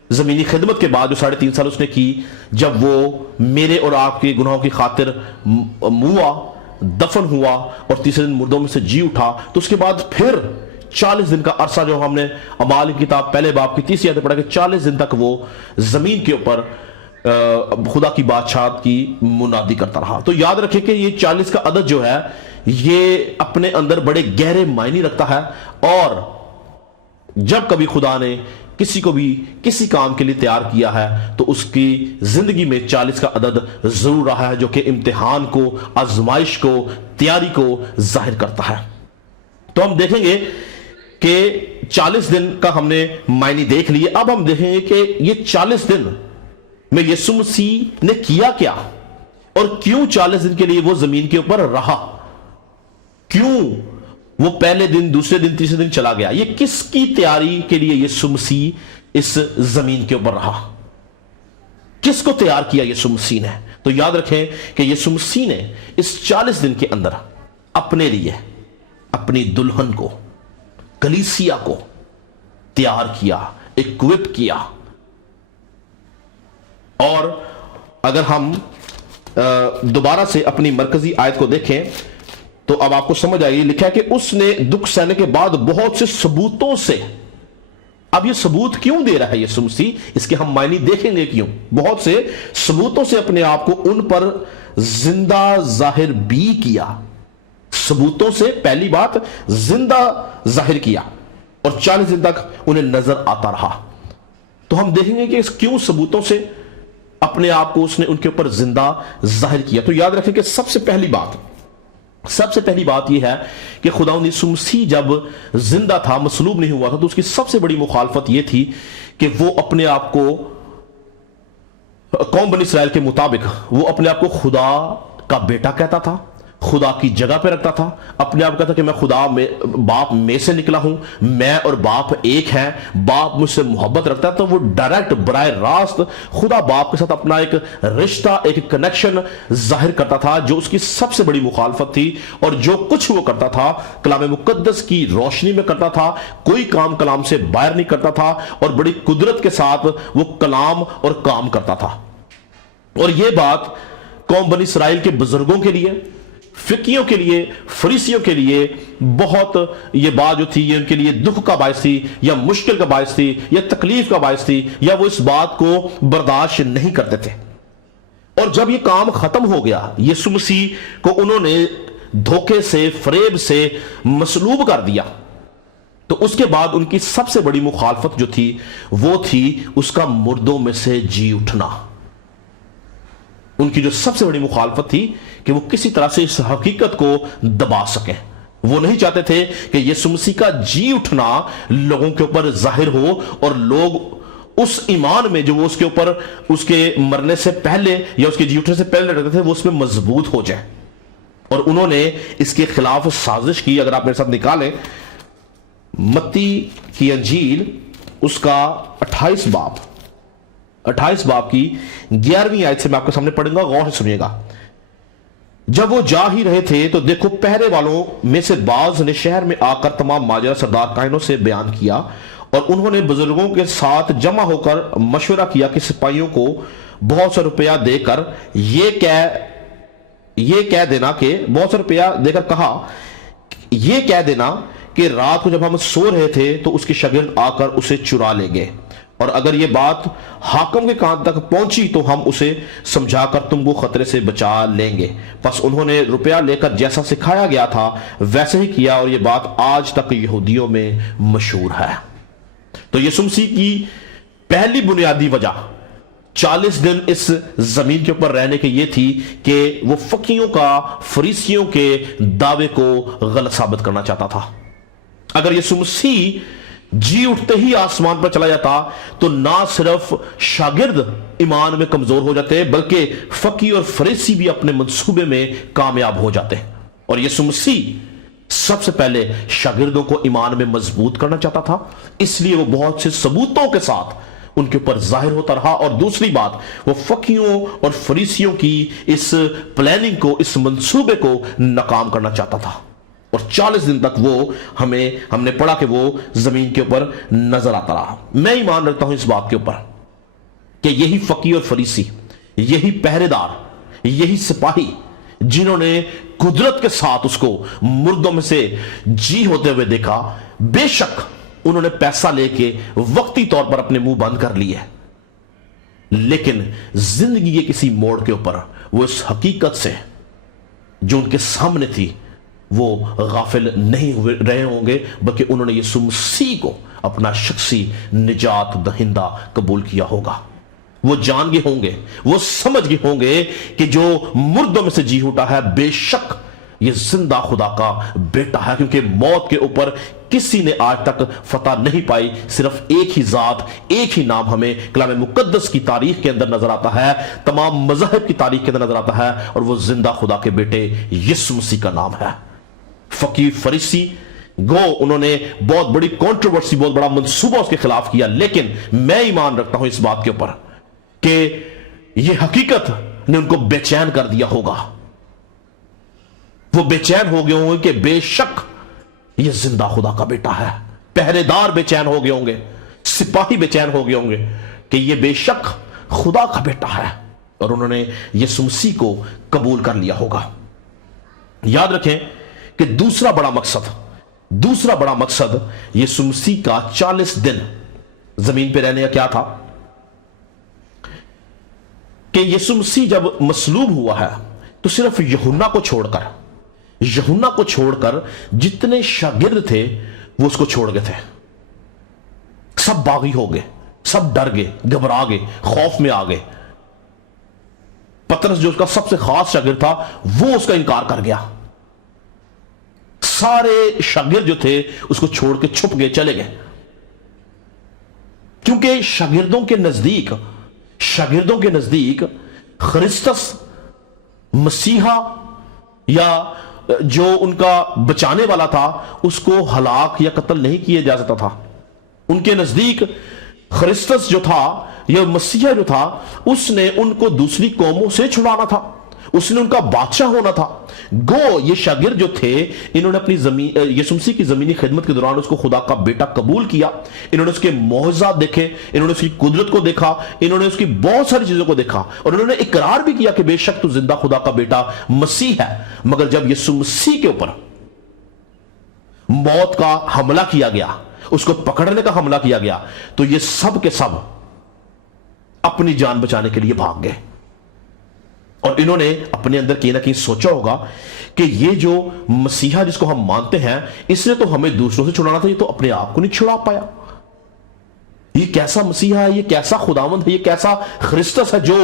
زمینی خدمت کے بعد جو 3.5 سال اس نے کی، جب وہ میرے اور آپ کے گناہوں کی خاطر موا، دفن ہوا، اور تیسرے دن مردوں میں سے جی اٹھا، تو اس کے بعد پھر 40 دن کا عرصہ جو ہم نے اعمال کی کتاب پہلے باب کی 30 آیتیں پڑھا کہ 40 دن تک وہ زمین کے اوپر خدا کی بادشاہت کی منادی کرتا رہا۔ تو یاد رکھیں کہ یہ 40 کا عدد جو ہے یہ اپنے اندر بڑے گہرے معنی رکھتا ہے، اور جب کبھی خدا نے کسی کو بھی کسی کام کے لیے تیار کیا ہے تو اس کی زندگی میں 40 کا عدد ضرور رہا ہے، جو کہ امتحان کو، آزمائش کو، تیاری کو ظاہر کرتا ہے۔ تو ہم دیکھیں گے کہ 40 دن کا ہم نے معنی دیکھ لیے. اب ہم دیکھیں گے کہ یہ 40 دن میں یسوع مسیح نے کیا کیا اور کیوں 40 دن کے لیے وہ زمین کے اوپر رہا, کیوں وہ پہلے دن, دوسرے دن, تیسرے دن چلا گیا. یہ کس کی تیاری کے لیے یسوع مسیح اس زمین کے اوپر رہا, کس کو تیار کیا یسوع مسیح نے؟ تو یاد رکھیں کہ یسوع مسیح نے اس 40 دن کے اندر اپنے لیے اپنی دلہن کو, کلیسیا کو تیار کیا, اکوپ کیا. اور اگر ہم دوبارہ سے اپنی مرکزی آیت کو دیکھیں تو اب آپ کو سمجھ آئے گی. لکھا ہے کہ اس نے دکھ سہنے کے بعد بہت سے ثبوتوں سے, اب یہ ثبوت کیوں دے رہا ہے یسوع مسیح, اس کے ہم معنی دیکھیں گے کیوں. بہت سے ثبوتوں سے اپنے آپ کو ان پر زندہ ظاہر بھی کیا. ثبوتوں سے پہلی بات زندہ ظاہر کیا اور 40 دن تک انہیں نظر آتا رہا. تو ہم دیکھیں گے کہ اس کیوں ثبوتوں سے اپنے آپ کو اس نے ان کے اوپر زندہ ظاہر کیا. تو یاد رکھیں کہ سب سے پہلی بات یہ ہے کہ خداوند یسوع مسیح جب زندہ تھا, مصلوب نہیں ہوا تھا, تو اس کی سب سے بڑی مخالفت یہ تھی کہ وہ اپنے آپ کو قوم بنی اسرائیل کے مطابق وہ اپنے آپ کو خدا کا بیٹا کہتا تھا, خدا کی جگہ پہ رکھتا تھا. اپنے آپ کہتا کہ میں خدا میں, باپ میں سے نکلا ہوں, میں اور باپ ایک ہیں, باپ مجھ سے محبت رکھتا ہے. تو وہ ڈائریکٹ براہ راست خدا باپ کے ساتھ اپنا ایک رشتہ, ایک کنیکشن ظاہر کرتا تھا, جو اس کی سب سے بڑی مخالفت تھی. اور جو کچھ وہ کرتا تھا کلام مقدس کی روشنی میں کرتا تھا, کوئی کام کلام سے باہر نہیں کرتا تھا, اور بڑی قدرت کے ساتھ وہ کلام اور کام کرتا تھا. اور یہ بات قوم بنی اسرائیل کے بزرگوں کے لیے, فقیوں کے لیے, فریسیوں کے لیے بہت, یہ بات جو تھی یہ ان کے لیے دکھ کا باعث تھی, یا مشکل کا باعث تھی, یا تکلیف کا باعث تھی, یا وہ اس بات کو برداشت نہیں کرتے تھے. اور جب یہ کام ختم ہو گیا, یسوع مسیح کو انہوں نے دھوکے سے, فریب سے مصلوب کر دیا, تو اس کے بعد ان کی سب سے بڑی مخالفت جو تھی وہ تھی اس کا مردوں میں سے جی اٹھنا. ان کی جو سب سے بڑی مخالفت تھی کہ وہ کسی طرح سے اس حقیقت کو دبا سکیں. وہ نہیں چاہتے تھے کہ یسوع مسیح کا جی اٹھنا لوگوں کے اوپر ظاہر ہو, اور لوگ اس ایمان میں جو وہ اس کے اوپر, اس کے مرنے سے پہلے یا اس کے جی اٹھنے سے پہلے رہتے تھے, وہ اس میں مضبوط ہو جائے. اور انہوں نے اس کے خلاف سازش کی. اگر آپ میرے ساتھ نکالیں متی کی انجیل, اس کا 28 باب کی 11ویں آیت سے میں آپ کے سامنے پڑھوں گا, غور سے سنیے گا. جب وہ جا ہی رہے تھے تو دیکھو پہرے والوں میں سے بعض نے شہر میں آ کر تمام ماجرا سردار کاہنوں سے بیان کیا, اور انہوں نے بزرگوں کے ساتھ جمع ہو کر مشورہ کیا کہ سپاہیوں کو بہت سا روپیہ دے کر یہ کہہ دینا کہ بہت سا روپیہ دے کر کہا, یہ کہہ دینا کہ رات کو جب ہم سو رہے تھے تو اس کے شاگرد آ کر اسے چرا لے گئے, اور اگر یہ بات حاکم کے کان تک پہنچی تو ہم اسے سمجھا کر تم کو خطرے سے بچا لیں گے. پس انہوں نے روپیہ لے کر جیسا سکھایا گیا تھا ویسے ہی کیا, اور یہ بات آج تک یہودیوں میں مشہور ہے. تو یسوع مسیح کی پہلی بنیادی وجہ 40 دن اس زمین کے اوپر رہنے کی یہ تھی کہ وہ فقیوں کا, فریسیوں کے دعوے کو غلط ثابت کرنا چاہتا تھا. اگر یسوع مسیح جی اٹھتے ہی آسمان پر چلا جاتا تو نہ صرف شاگرد ایمان میں کمزور ہو جاتے, بلکہ فقی اور فریسی بھی اپنے منصوبے میں کامیاب ہو جاتے. اور یسوع مسیح سب سے پہلے شاگردوں کو ایمان میں مضبوط کرنا چاہتا تھا, اس لیے وہ بہت سے ثبوتوں کے ساتھ ان کے اوپر ظاہر ہوتا رہا. اور دوسری بات وہ فقیوں اور فریسیوں کی اس پلاننگ کو, اس منصوبے کو ناکام کرنا چاہتا تھا. اور 40 دن تک وہ ہم نے پڑھا کہ وہ زمین کے اوپر نظر آتا رہا. میں ایمان رکھتا ہوں اس بات کے اوپر کہ یہی فقی اور فریسی, یہی پہرے دار, یہی سپاہی جنہوں نے قدرت کے ساتھ اس کو مردوں میں سے جی ہوتے ہوئے دیکھا, بے شک انہوں نے پیسہ لے کے وقتی طور پر اپنے منہ بند کر لیے, لیکن زندگی کے کسی موڑ کے اوپر وہ اس حقیقت سے جو ان کے سامنے تھی وہ غافل نہیں رہے ہوں گے, بلکہ انہوں نے یسوع مسیح کو اپنا شخصی نجات دہندہ قبول کیا ہوگا. وہ جان گئے ہوں گے, وہ سمجھ گئے ہوں گے کہ جو مردوں میں سے جی اٹھا ہے بے شک ये जिंदा खुदा का बेटा है, क्योंकि मौत के ऊपर किसी ने आज तक फतह नहीं पाई। सिर्फ एक ही जात, एक ही नाम हमें कलाम मुकद्दस की तारीख के अंदर नजर आता है, तमाम मज़ाहिब की तारीख के अंदर नजर आता है, और वो जिंदा खुदा के बेटे यीशु मसीह का नाम है। फकीर फरीसी गो उन्होंने बहुत बड़ी कंट्रोवर्सी, बहुत बड़ा मंसूबा उसके खिलाफ किया, लेकिन मैं ईमान रखता हूं इस बात के ऊपर कि यह हकीकत ने उनको बेचैन कर दिया होगा। वो बेचैन हो गए होंगे कि बेशक ये जिंदा खुदा का बेटा है। पहरेदार बेचैन हो गए होंगे, सिपाही बेचैन हो गए होंगे कि ये बेशक खुदा का बेटा है, और उन्होंने यीशु मसीह को कबूल कर लिया होगा। याद रखें कि दूसरा बड़ा मकसद यीशु मसीह का 40 दिन जमीन पर रहने का क्या था कि यीशु मसीह जब मसलूब हुआ है तो सिर्फ यूहन्ना को छोड़कर जितने शागिर्द थे वो उसको छोड़ गए थे। सब बागी हो गए, सब डर गए, घबरा गए, खौफ में आ गए। पतरस जो उसका सबसे खास शागिर्द था वो उसका इनकार कर गया। सारे शागिर्द जो थे उसको छोड़ के छुप गए, चले गए, क्योंकि शागिर्दों के नजदीक ख्रिस्तस मसीहा या जो उनका बचाने वाला था उसको हलाक या कत्ल नहीं किया जा सकता था। उनके नजदीक ख्रिस्तस जो था या मसीहा जो था उसने उनको दूसरी कौमों से छुड़ाना था, उसने उनका बादशाह होना था। गो ये शागिर्द जो थे इन्होंने अपनी यीशु मसीह की जमीनी खिदमत के दौरान उसको खुदा का बेटा कबूल किया। इन्होंने उसके मौजज़ात देखे, इन्होंने उसकी कुदरत को देखा, इन्होंने उसकी बहुत सारी चीजों को देखा, और इन्होंने इकरार भी किया कि बेशक तू जिंदा खुदा का बेटा मसीह है। मगर जब यीशु मसीह के ऊपर मौत का हमला किया गया, उसको पकड़ने का हमला किया गया, तो ये सब के सब अपनी जान बचाने के लिए भाग गए। और इन्होंने अपने अंदर कहीं ना कहीं सोचा होगा कि ये जो मसीहा जिसको हम मानते हैं इसने तो हमें दूसरों से छुड़ाना था, ये तो अपने आप को नहीं छुड़ा पाया। ये कैसा मसीहा है, ये कैसा खुदावंद है, ये कैसा ख्रिस्तस है जो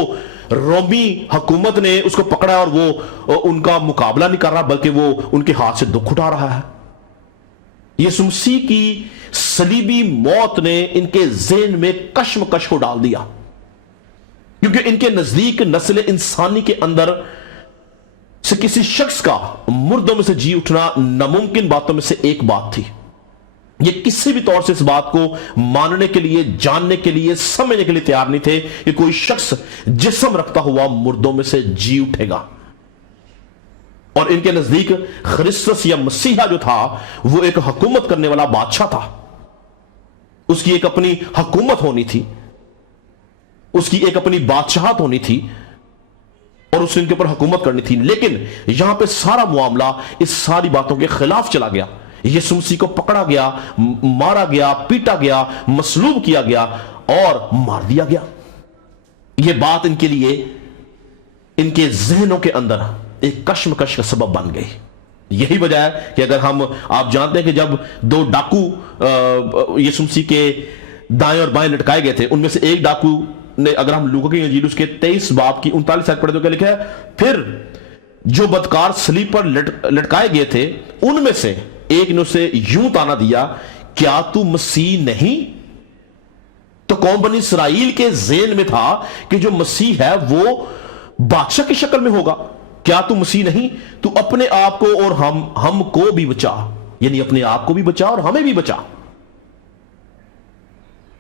रोमी हुकूमत ने उसको पकड़ा और वो उनका मुकाबला नहीं कर रहा बल्कि वो उनके हाथ से दुख उठा रहा है। यीशु मसीह की सलीबी मौत ने इनके ज़हन में कश्मकश को डाल दिया, क्योंकि इनके नजदीक नस्ल इंसानी के अंदर से किसी शख्स का मुर्दों में से जी उठना नामुमकिन बातों में से एक बात थी। ये किसी भी तौर से इस बात को मानने के लिए, जानने के लिए, समझने के लिए तैयार नहीं थे कि कोई शख्स जिस्म रखता हुआ मुर्दों में से जी उठेगा। और इनके नजदीक ख्रिस्तस या मसीहा जो था वो एक हुकूमत करने वाला बादशाह था, उसकी एक अपनी हुकूमत होनी थी, उसकी एक अपनी बादशाहत होनी थी और उसने इनके ऊपर हुकूमत करनी थी। लेकिन यहां पे सारा मामला इस सारी बातों के खिलाफ चला गया। यीशु मसीह को पकड़ा गया, मारा गया, पीटा गया, मसलूब किया गया और मार दिया गया। यह बात इनके लिए, इनके जहनों के अंदर एक कश्मकश का सबब बन गई। यही वजह है कि अगर आप जानते हैं कि जब दो डाकू यीशु मसीह के दाएं और बाएं लटकाए गए थे, उनमें से एक डाकू ने, अगर हम लूका की इंजील उसके 23 बाब की 39 आयत पढ़े तो क्या लिखा है, फिर जो बदकार सलीब पर लटकाए गए थे उनमें से एक ने उसे यूं ताना दिया, क्या तू मसीह नहीं? तो कौम बनी इसराइल के ज़हन में था कि जो मसीह है वो बादशाह की शक्ल में होगा। क्या तू मसीह नहीं? तू अपने आप को और हमको भी बचा, यानी अपने आप को भी बचा और हमें भी बचा।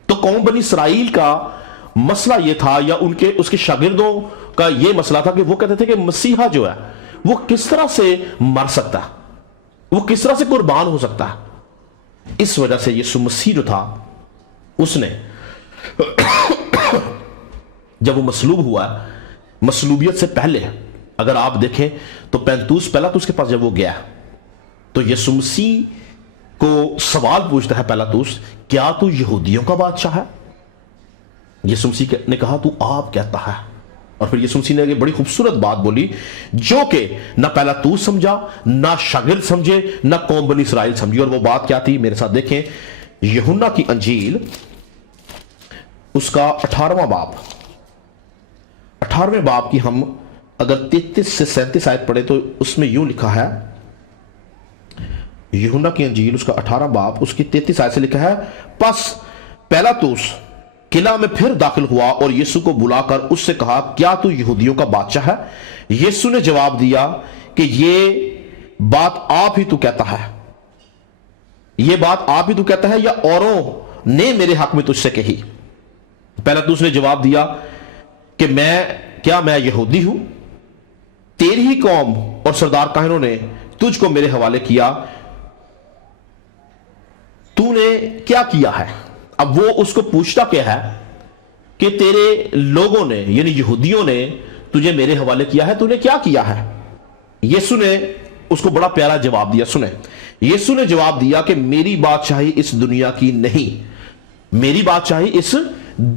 तो कौम बनी इसराइल का मसला यह था, या उसके शागिर्दों का यह मसला था कि वो कहते थे कि मसीहा जो है वो किस तरह से मर सकता है, वो किस तरह से कुर्बान हो सकता है। इस वजह से यीशु मसीह जो था उसने जब वो मसलूब हुआ, मसलूबियत से पहले अगर आप देखें तो पैंतूस पिलातुस के पास जब वो गया तो यीशु मसीह को सवाल पूछता है पिलातुस, क्या तू यहूदियों का बादशाह है? यीशु मसीह ने कहा तू आप कहता है। और फिर यीशु मसीह ने एक बड़ी खूबसूरत बात बोली जो कि ना पिलातुस समझा, ना शागिर्द समझे, ना कौम बनी इसराइल समझी। और वो बात क्या थी? मेरे साथ देखें यूहन्ना की अंजील उसका 18वां बाब की हम اگر 33 سے 37 آیت پڑھے تو اس میں یوں لکھا ہے، یوحنا کی انجیل اس کا 18 باب اس کی 33 آیت سے لکھا ہے، پس پیلاطس قلعہ میں پھر داخل ہوا اور یسوع کو بلا کر اس سے کہا، کیا تو یہودیوں کا بادشاہ ہے؟ یسوع نے جواب دیا کہ یہ بات آپ ہی تو کہتا ہے، یہ بات آپ ہی تو کہتا ہے یا اوروں نے میرے حق میں تجھ سے کہی؟ پیلاطس نے جواب دیا کہ میں یہودی ہوں؟ تیری ہی قوم اور سردار کاہنوں نے تجھ کو میرے حوالے کیا، تو نے کیا کیا ہے؟ اب وہ اس کو پوچھتا کیا ہے کہ تیرے لوگوں نے یعنی یہودیوں نے تجھے میرے حوالے کیا ہے، تو نے کیا کیا ہے؟ یسوع نے اس کو بڑا پیارا جواب دیا، سنیں۔ یسوع نے جواب دیا کہ میری بادشاہی اس دنیا کی نہیں، میری بادشاہی اس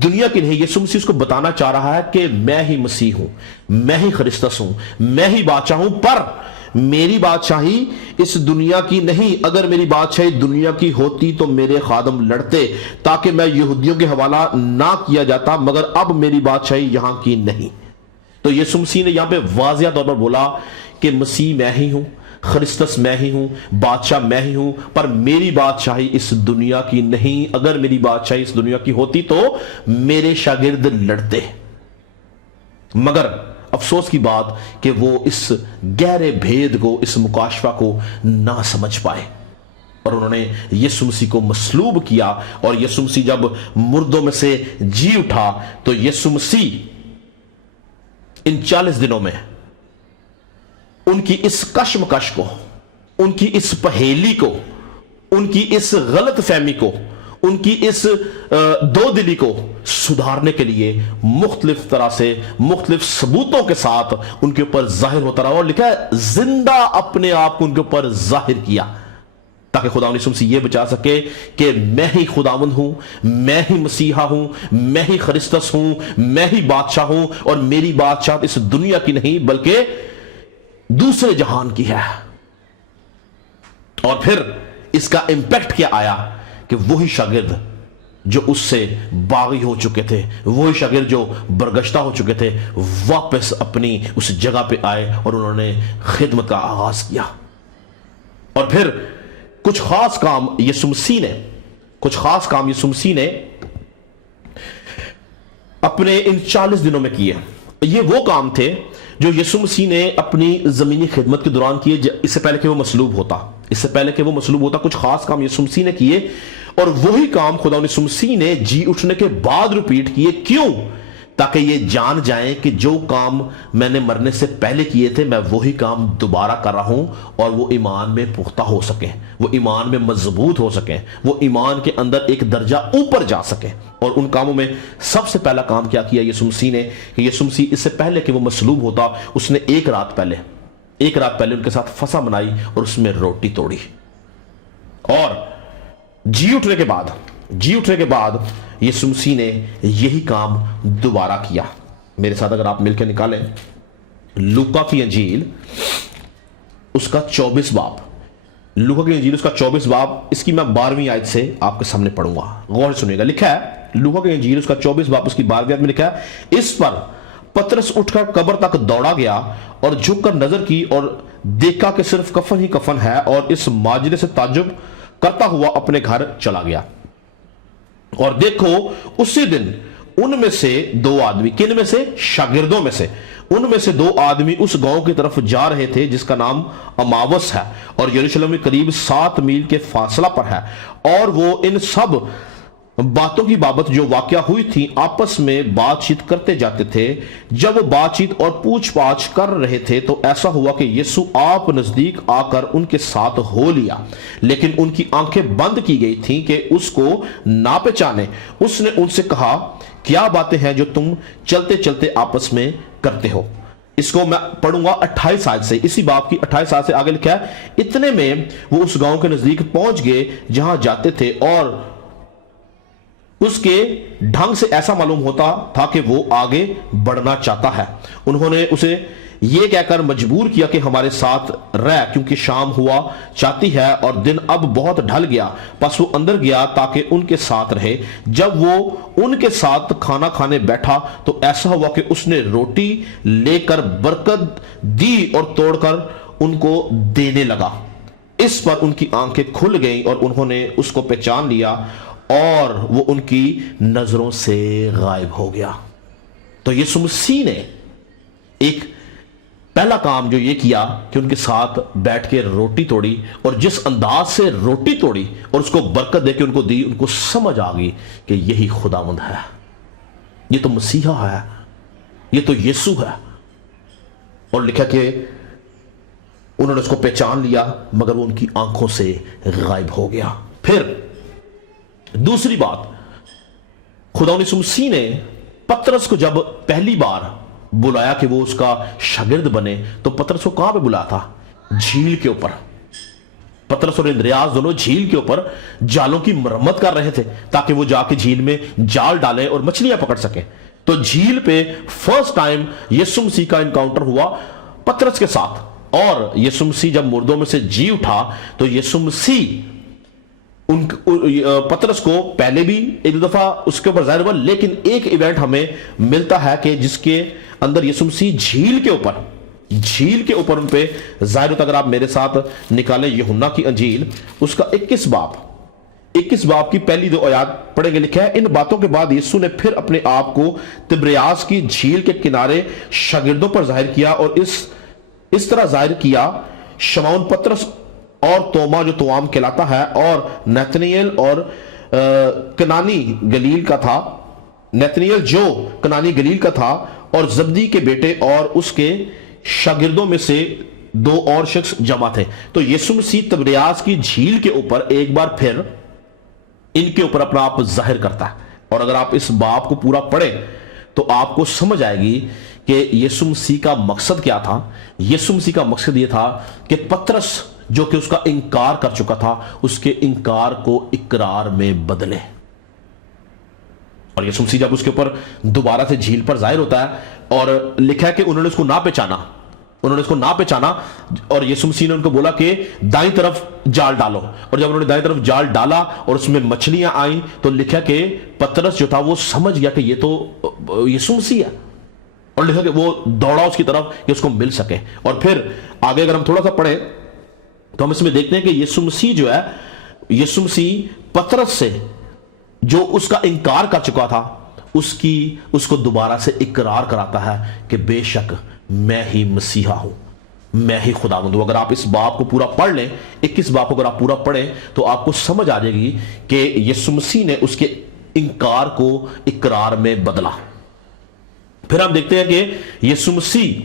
دنیا کی نہیں۔ یسوع مسیح اس کو بتانا چاہ رہا ہے کہ میں ہی مسیح ہوں، میں ہی خرسطس ہوں، میں ہی بادشاہ ہوں، پر میری بادشاہی اس دنیا کی نہیں۔ اگر میری بادشاہی دنیا کی ہوتی تو میرے خادم لڑتے تاکہ میں یہودیوں کے حوالہ نہ کیا جاتا، مگر اب میری بادشاہی یہاں کی نہیں۔ تو یسوع مسیح نے یہاں پہ واضح طور پر بولا کہ مسیح میں ہی ہوں، خرسطس میں ہی ہوں، بادشاہ میں ہی ہوں، پر میری بادشاہی اس دنیا کی نہیں۔ اگر میری بادشاہی اس دنیا کی ہوتی تو میرے شاگرد لڑتے، مگر افسوس کی بات کہ وہ اس گہرے بھید کو، اس مکاشفہ کو نہ سمجھ پائے، اور انہوں نے یسوع مسیح کو مصلوب کیا۔ اور یسوع مسیح جب مردوں میں سے جی اٹھا تو یسوع مسیح ان 40 دنوں میں ان کی اس کشمکش کو، ان کی اس پہیلی کو، ان کی اس غلط فہمی کو، ان کی اس دو دلی کو سدھارنے کے لیے مختلف طرح سے، مختلف ثبوتوں کے ساتھ ان کے اوپر ظاہر ہوتا رہا، اور لکھا ہے زندہ اپنے آپ کو ان کے اوپر ظاہر کیا، تاکہ خداوند یسوع مسیح یہ بچا سکے کہ میں ہی خداوند ہوں، میں ہی مسیحا ہوں، میں ہی خرسطس ہوں، میں ہی بادشاہ ہوں، اور میری بادشاہت اس دنیا کی نہیں بلکہ دوسرے جہان کی ہے۔ اور پھر اس کا امپیکٹ کیا آیا کہ وہی شاگرد جو اس سے باغی ہو چکے تھے، وہی شاگرد جو برگشتہ ہو چکے تھے، واپس اپنی اس جگہ پہ آئے اور انہوں نے خدمت کا آغاز کیا۔ اور پھر کچھ خاص کام یسوع مسیح نے اپنے ان 40 دنوں میں کیے۔ یہ وہ کام تھے جو یسوع مسیح نے اپنی زمینی خدمت کے دوران کیے، اس سے پہلے کہ وہ مصلوب ہوتا، کچھ خاص کام یسوع مسیح نے کیے، اور وہی کام خدا یسوع مسیح نے جی اٹھنے کے بعد ریپیٹ کیے۔ کیوں؟ تاکہ یہ جان جائیں کہ جو کام میں نے مرنے سے پہلے کیے تھے میں وہی کام دوبارہ کر رہا ہوں، اور وہ ایمان میں پختہ ہو سکیں، وہ ایمان میں مضبوط ہو سکیں، وہ ایمان کے اندر ایک درجہ اوپر جا سکیں۔ اور ان کاموں میں سب سے پہلا کام کیا کیا یسوع مسیح نے کہ یسوع مسیح اس سے پہلے کہ وہ مصلوب ہوتا، اس نے ایک رات پہلے ان کے ساتھ فسح منائی اور اس میں روٹی توڑی، اور جی اٹھنے کے بعد یسوع مسیح نے یہی کام دوبارہ کیا۔ میرے ساتھ اگر آپ مل کے نکالیں لوکا کی انجیل اس کا 24 باب، اس کی میں 12ویں آیت سے آپ کے سامنے پڑھوں گا، غور سے سنیے گا۔ لکھا ہے لوکا کی انجیل اس کا 24 باب اس کی 12ویں آیت میں لکھا ہے، اس پر پترس اٹھ کر قبر تک دوڑا گیا اور جھک کر نظر کی اور دیکھا کہ صرف کفن ہی کفن ہے، اور اس ماجرے سے تعجب کرتا ہوا اپنے گھر چلا گیا۔ اور دیکھو اسی دن ان میں سے 2 آدمی، کن میں سے؟ شاگردوں میں سے، ان میں سے 2 آدمی اس گاؤں کی طرف جا رہے تھے جس کا نام اماوس ہے اور یروشلم میں قریب 7 میل کے فاصلہ پر ہے، اور وہ ان سب باتوں کی بابت جو واقعہ ہوئی تھی آپس میں بات چیت کرتے جاتے تھے۔ جب وہ بات چیت اور پوچھ پاچھ کر رہے تھے تو ایسا ہوا کہ یسوع آپ نزدیک آ کر ان کے ساتھ ہو لیا، لیکن ان کی آنکھیں بند کی گئی تھیں کہ اس کو نہ پہچانے۔ اس نے ان سے کہا، کیا باتیں ہیں جو تم چلتے چلتے آپس میں کرتے ہو؟ اس کو میں پڑھوں گا 28 آیت سے، اسی باب کی 28 آیت سے آگے لکھا ہے، اتنے میں وہ اس گاؤں کے نزدیک پہنچ گئے جہاں جاتے تھے، اور اس کے ڈھنگ سے ایسا معلوم ہوتا تھا کہ وہ آگے بڑھنا چاہتا ہے۔ انہوں نے اسے یہ کہہ کر مجبور کیا کہ ہمارے ساتھ رہ، کیونکہ شام ہوا چاہتی ہے اور دن اب بہت ڈھل گیا۔ پس وہ اندر گیا تاکہ ان کے ساتھ رہے۔ جب وہ ان کے ساتھ کھانا کھانے بیٹھا تو ایسا ہوا کہ اس نے روٹی لے کر برکت دی اور توڑ کر ان کو دینے لگا۔ اس پر ان کی آنکھیں کھل گئیں اور انہوں نے اس کو پہچان لیا اور وہ ان کی نظروں سے غائب ہو گیا۔ تو یسوع مسیح نے ایک پہلا کام جو یہ کیا کہ ان کے ساتھ بیٹھ کے روٹی توڑی، اور جس انداز سے روٹی توڑی اور اس کو برکت دے کے ان کو دی، ان کو سمجھ آ گئی کہ یہی خداوند ہے، یہ تو مسیحا ہے، یہ تو یسوع ہے۔ اور لکھا کہ انہوں نے اس کو پہچان لیا مگر وہ ان کی آنکھوں سے غائب ہو گیا۔ پھر دوسری بات، خداوند یسوع مسیح نے پترس کو جب پہلی بار بلایا کہ وہ اس کا شاگرد بنے، تو پترس کو کہاں پہ بلایا تھا؟ جھیل کے اوپر۔ پترس اور اندریاس دونوں جھیل کے اوپر جالوں کی مرمت کر رہے تھے تاکہ وہ جا کے جھیل میں جال ڈالیں اور مچھلیاں پکڑ سکیں۔ تو جھیل پہ فرسٹ ٹائم یسوع مسیح کا انکاؤنٹر ہوا پترس کے ساتھ، اور یسوع مسیح جب مردوں میں سے جی اٹھا تو یسوع مسیح پترس کو پہلے بھی ایک دفعہ اس کے اوپر ظاہر ہوا، لیکن ایک ایونٹ ہمیں ملتا ہے کہ جس کے اندر یسوع مسیح جھیل کے اوپر ان پہ ظاہر ہوتا۔ اگر آپ میرے ساتھ نکالیں یوحنا کی انجیل، اس کا 21 باب کی پہلی 2 آیات پڑھیں گے۔ لکھا ہے، ان باتوں کے بعد یسوع نے پھر اپنے آپ کو تبریاس کی جھیل کے کنارے شاگردوں پر ظاہر کیا، اور اس طرح ظاہر کیا شمعون پترس اور توما جو توام کہلاتا ہے، اور نتنیل اور کنانی گلیل کا تھا، نتنیل جو کنانی گلیل کا تھا، اور زبدی کے بیٹے اور اس کے شاگردوں میں سے 2 اور شخص جمع تھے۔ تو یسوع مسیح تبریاس کی جھیل کے اوپر ایک بار پھر ان کے اوپر اپنا آپ ظاہر کرتا ہے، اور اگر آپ اس باب کو پورا پڑھیں تو آپ کو سمجھ آئے گی کہ یسوع مسیح کا مقصد کیا تھا۔ یسوع مسیح کا مقصد یہ تھا کہ پترس جو کہ اس کا انکار کر چکا تھا، اس کے انکار کو اقرار میں بدلے۔ اور یسوع مسیح جب اس کے اوپر دوبارہ سے جھیل پر ظاہر ہوتا ہے، اور لکھا ہے کہ انہوں نے اس کو نہ پہچانا، اور یسوع مسیح نے ان کو بولا کہ دائیں طرف جال ڈالو، اور جب انہوں نے دائیں طرف جال ڈالا اور اس میں مچھلیاں آئیں، تو لکھا کہ پترس جو تھا وہ سمجھ گیا کہ یہ تو یسوع مسیح ہے، اور لکھا کہ وہ دوڑا اس کی طرف کہ اس کو مل سکے۔ اور پھر آگے اگر ہم تھوڑا سا پڑھیں تو ہم اس میں دیکھتے ہیں کہ یسوع مسیح جو ہے، یسوع مسیح پترس سے جو اس کا انکار کر چکا تھا، اس کو دوبارہ سے اقرار کراتا ہے کہ بے شک میں ہی مسیحا ہوں، میں ہی خداوند ہوں۔ اگر آپ اس باب کو پورا پڑھ لیں، 21 باب کو اگر آپ پورا پڑھیں تو آپ کو سمجھ آ جائے گی کہ یسوع مسیح نے اس کے انکار کو اقرار میں بدلا۔ پھر ہم دیکھتے ہیں کہ یسوع مسیح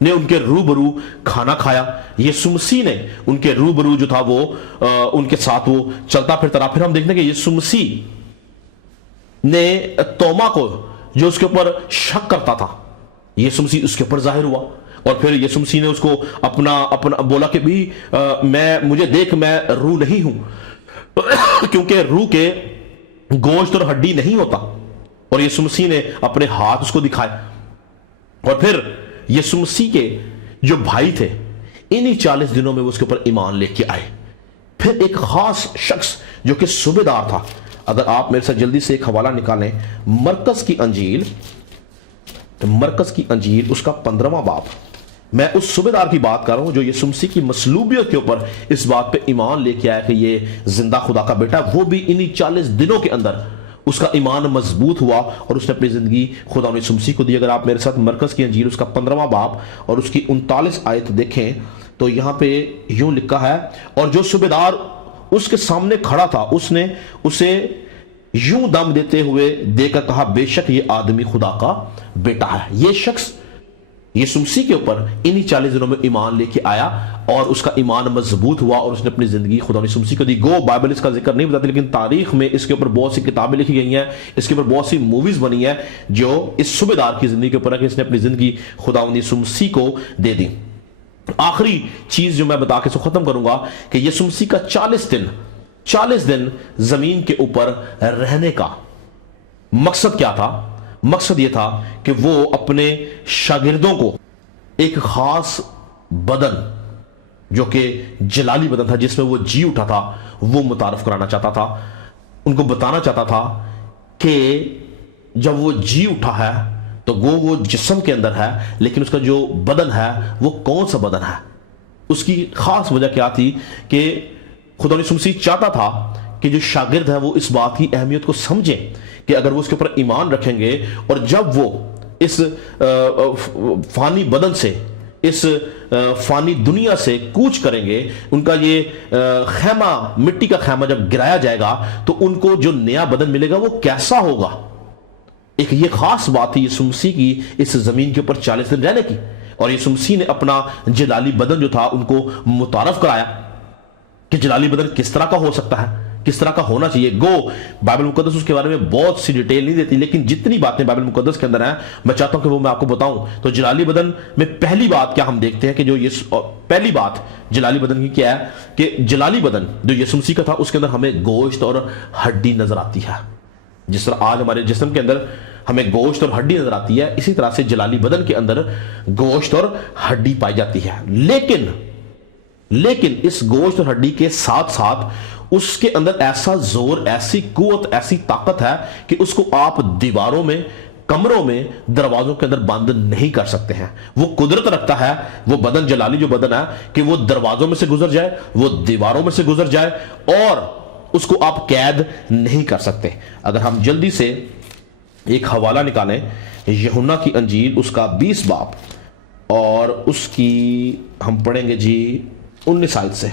نے ان کے روبرو کھانا کھایا، یسوع مسیح نے ان کے روبرو جو تھا وہ ان کے ساتھ وہ چلتا پھرتا رہا۔ پھر ہم دیکھتے ہیں کہ یسوع مسیح نے توما کو جو اس کے اوپر شک کرتا تھا، یسوع مسیح اس کے اوپر ظاہر ہوا، اور پھر یسوع مسیح نے اس کو اپنا بولا کہ بھی مجھے دیکھ، میں روح نہیں ہوں، کیونکہ روح کے گوشت اور ہڈی نہیں ہوتا، اور یسوع مسیح نے اپنے ہاتھ اس کو دکھائے۔ اور پھر یسوع مسیح کے جو بھائی تھے، انہی 40 دنوں میں وہ اس کے اوپر ایمان لے کے آئے۔ پھر ایک خاص شخص جو کہ صوبیدار تھا، اگر آپ میرے ساتھ جلدی سے ایک حوالہ نکالیں، مرکز کی انجیل اس کا 15واں باب، میں اس صوبیدار کی بات کر رہا ہوں جو یسوع مسیح کی مصلوبیت کے اوپر اس بات پہ ایمان لے کے آیا کہ یہ زندہ خدا کا بیٹا ہے۔ وہ بھی انہی 40 دنوں کے اندر اس کا ایمان مضبوط ہوا اور اس نے اپنی زندگی خدا یسوع مسیح کو دی۔ اگر آپ میرے ساتھ مرکز کی انجیل اس کا 15واں باب اور اس کی 39 آیت دیکھیں تو یہاں پہ یوں لکھا ہے، اور جو صوبیدار اس کے سامنے کھڑا تھا اس نے اسے یوں دم دیتے ہوئے دیکھ کر کہا، بے شک یہ آدمی خدا کا بیٹا ہے۔ یہ شخص یسوع مسیح کے اوپر انہی 40 دنوں میں ایمان لے کے آیا اور اس کا ایمان مضبوط ہوا اور اس نے اپنی زندگی خدا یسوع مسیح کو دی۔ گو بائبل اس کا ذکر نہیں بتاتی، لیکن تاریخ میں اس کے اوپر بہت سی کتابیں لکھی گئی ہیں، اس کے اوپر بہت سی موویز بنی ہیں جو اس صوبیدار کی زندگی کے اوپر ہے کہ اس نے اپنی زندگی خدا یسوع مسیح کو دے دی۔ آخری چیز جو میں بتا کے ختم کروں گا کہ یسوع مسیح کا 40 دن زمین کے اوپر رہنے کا مقصد کیا تھا؟ مقصد یہ تھا کہ وہ اپنے شاگردوں کو ایک خاص بدن جو کہ جلالی بدن تھا جس میں وہ جی اٹھا تھا وہ متعارف کرانا چاہتا تھا. ان کو بتانا چاہتا تھا کہ جب وہ جی اٹھا ہے تو وہ جسم کے اندر ہے, لیکن اس کا جو بدن ہے وہ کون سا بدن ہے. اس کی خاص وجہ کیا تھی کہ خدا یسوع مسیح چاہتا تھا کہ جو شاگرد ہے وہ اس بات کی اہمیت کو سمجھیں کہ اگر وہ اس کے اوپر ایمان رکھیں گے اور جب وہ اس فانی بدن سے, اس فانی دنیا سے کوچ کریں گے, ان کا یہ خیمہ, مٹی کا خیمہ جب گرایا جائے گا تو ان کو جو نیا بدن ملے گا وہ کیسا ہوگا. ایک یہ خاص بات تھی یسوع مسیح کی اس زمین کے اوپر 40 دن رہنے کی, اور یسوع مسیح نے اپنا جلالی بدن جو تھا ان کو متعارف کرایا کہ جلالی بدن کس طرح کا ہو سکتا ہے, کس طرح کا ہونا چاہیے. گو بائبل مقدس اس کے بارے میں بہت سی ڈیٹیل نہیں دیتی, لیکن جتنی باتیں بائبل مقدس کے اندر ہیں میں چاہتا ہوں کہ وہ میں آپ کو بتاؤں. تو جلالی بدن میں پہلی بات کیا ہم دیکھتے ہیں کہ جو پہلی بات جلالی بدن کی کیا ہے کہ جلالی بدن جو یسوع مسیح کا تھا اس کے اندر ہمیں گوشت اور ہڈی نظر آتی ہے. جس طرح آج ہمارے جسم کے اندر ہمیں گوشت اور ہڈی نظر آتی ہے, اسی طرح سے جلالی بدن کے اندر گوشت اور ہڈی پائی جاتی ہے. لیکن اس گوشت اور ہڈی کے ساتھ ساتھ اس کے اندر ایسا زور, ایسی قوت, ایسی طاقت ہے کہ اس کو آپ دیواروں میں, کمروں میں, دروازوں کے اندر بند نہیں کر سکتے ہیں. وہ قدرت رکھتا ہے وہ بدن, جلالی جو بدن ہے, کہ وہ دروازوں میں سے گزر جائے, وہ دیواروں میں سے گزر جائے, اور اس کو آپ قید نہیں کر سکتے. اگر ہم جلدی سے ایک حوالہ نکالیں, یوحنا کی انجیل اس کا 20 باب اور اس کی ہم پڑھیں گے جی 19 آیت سے,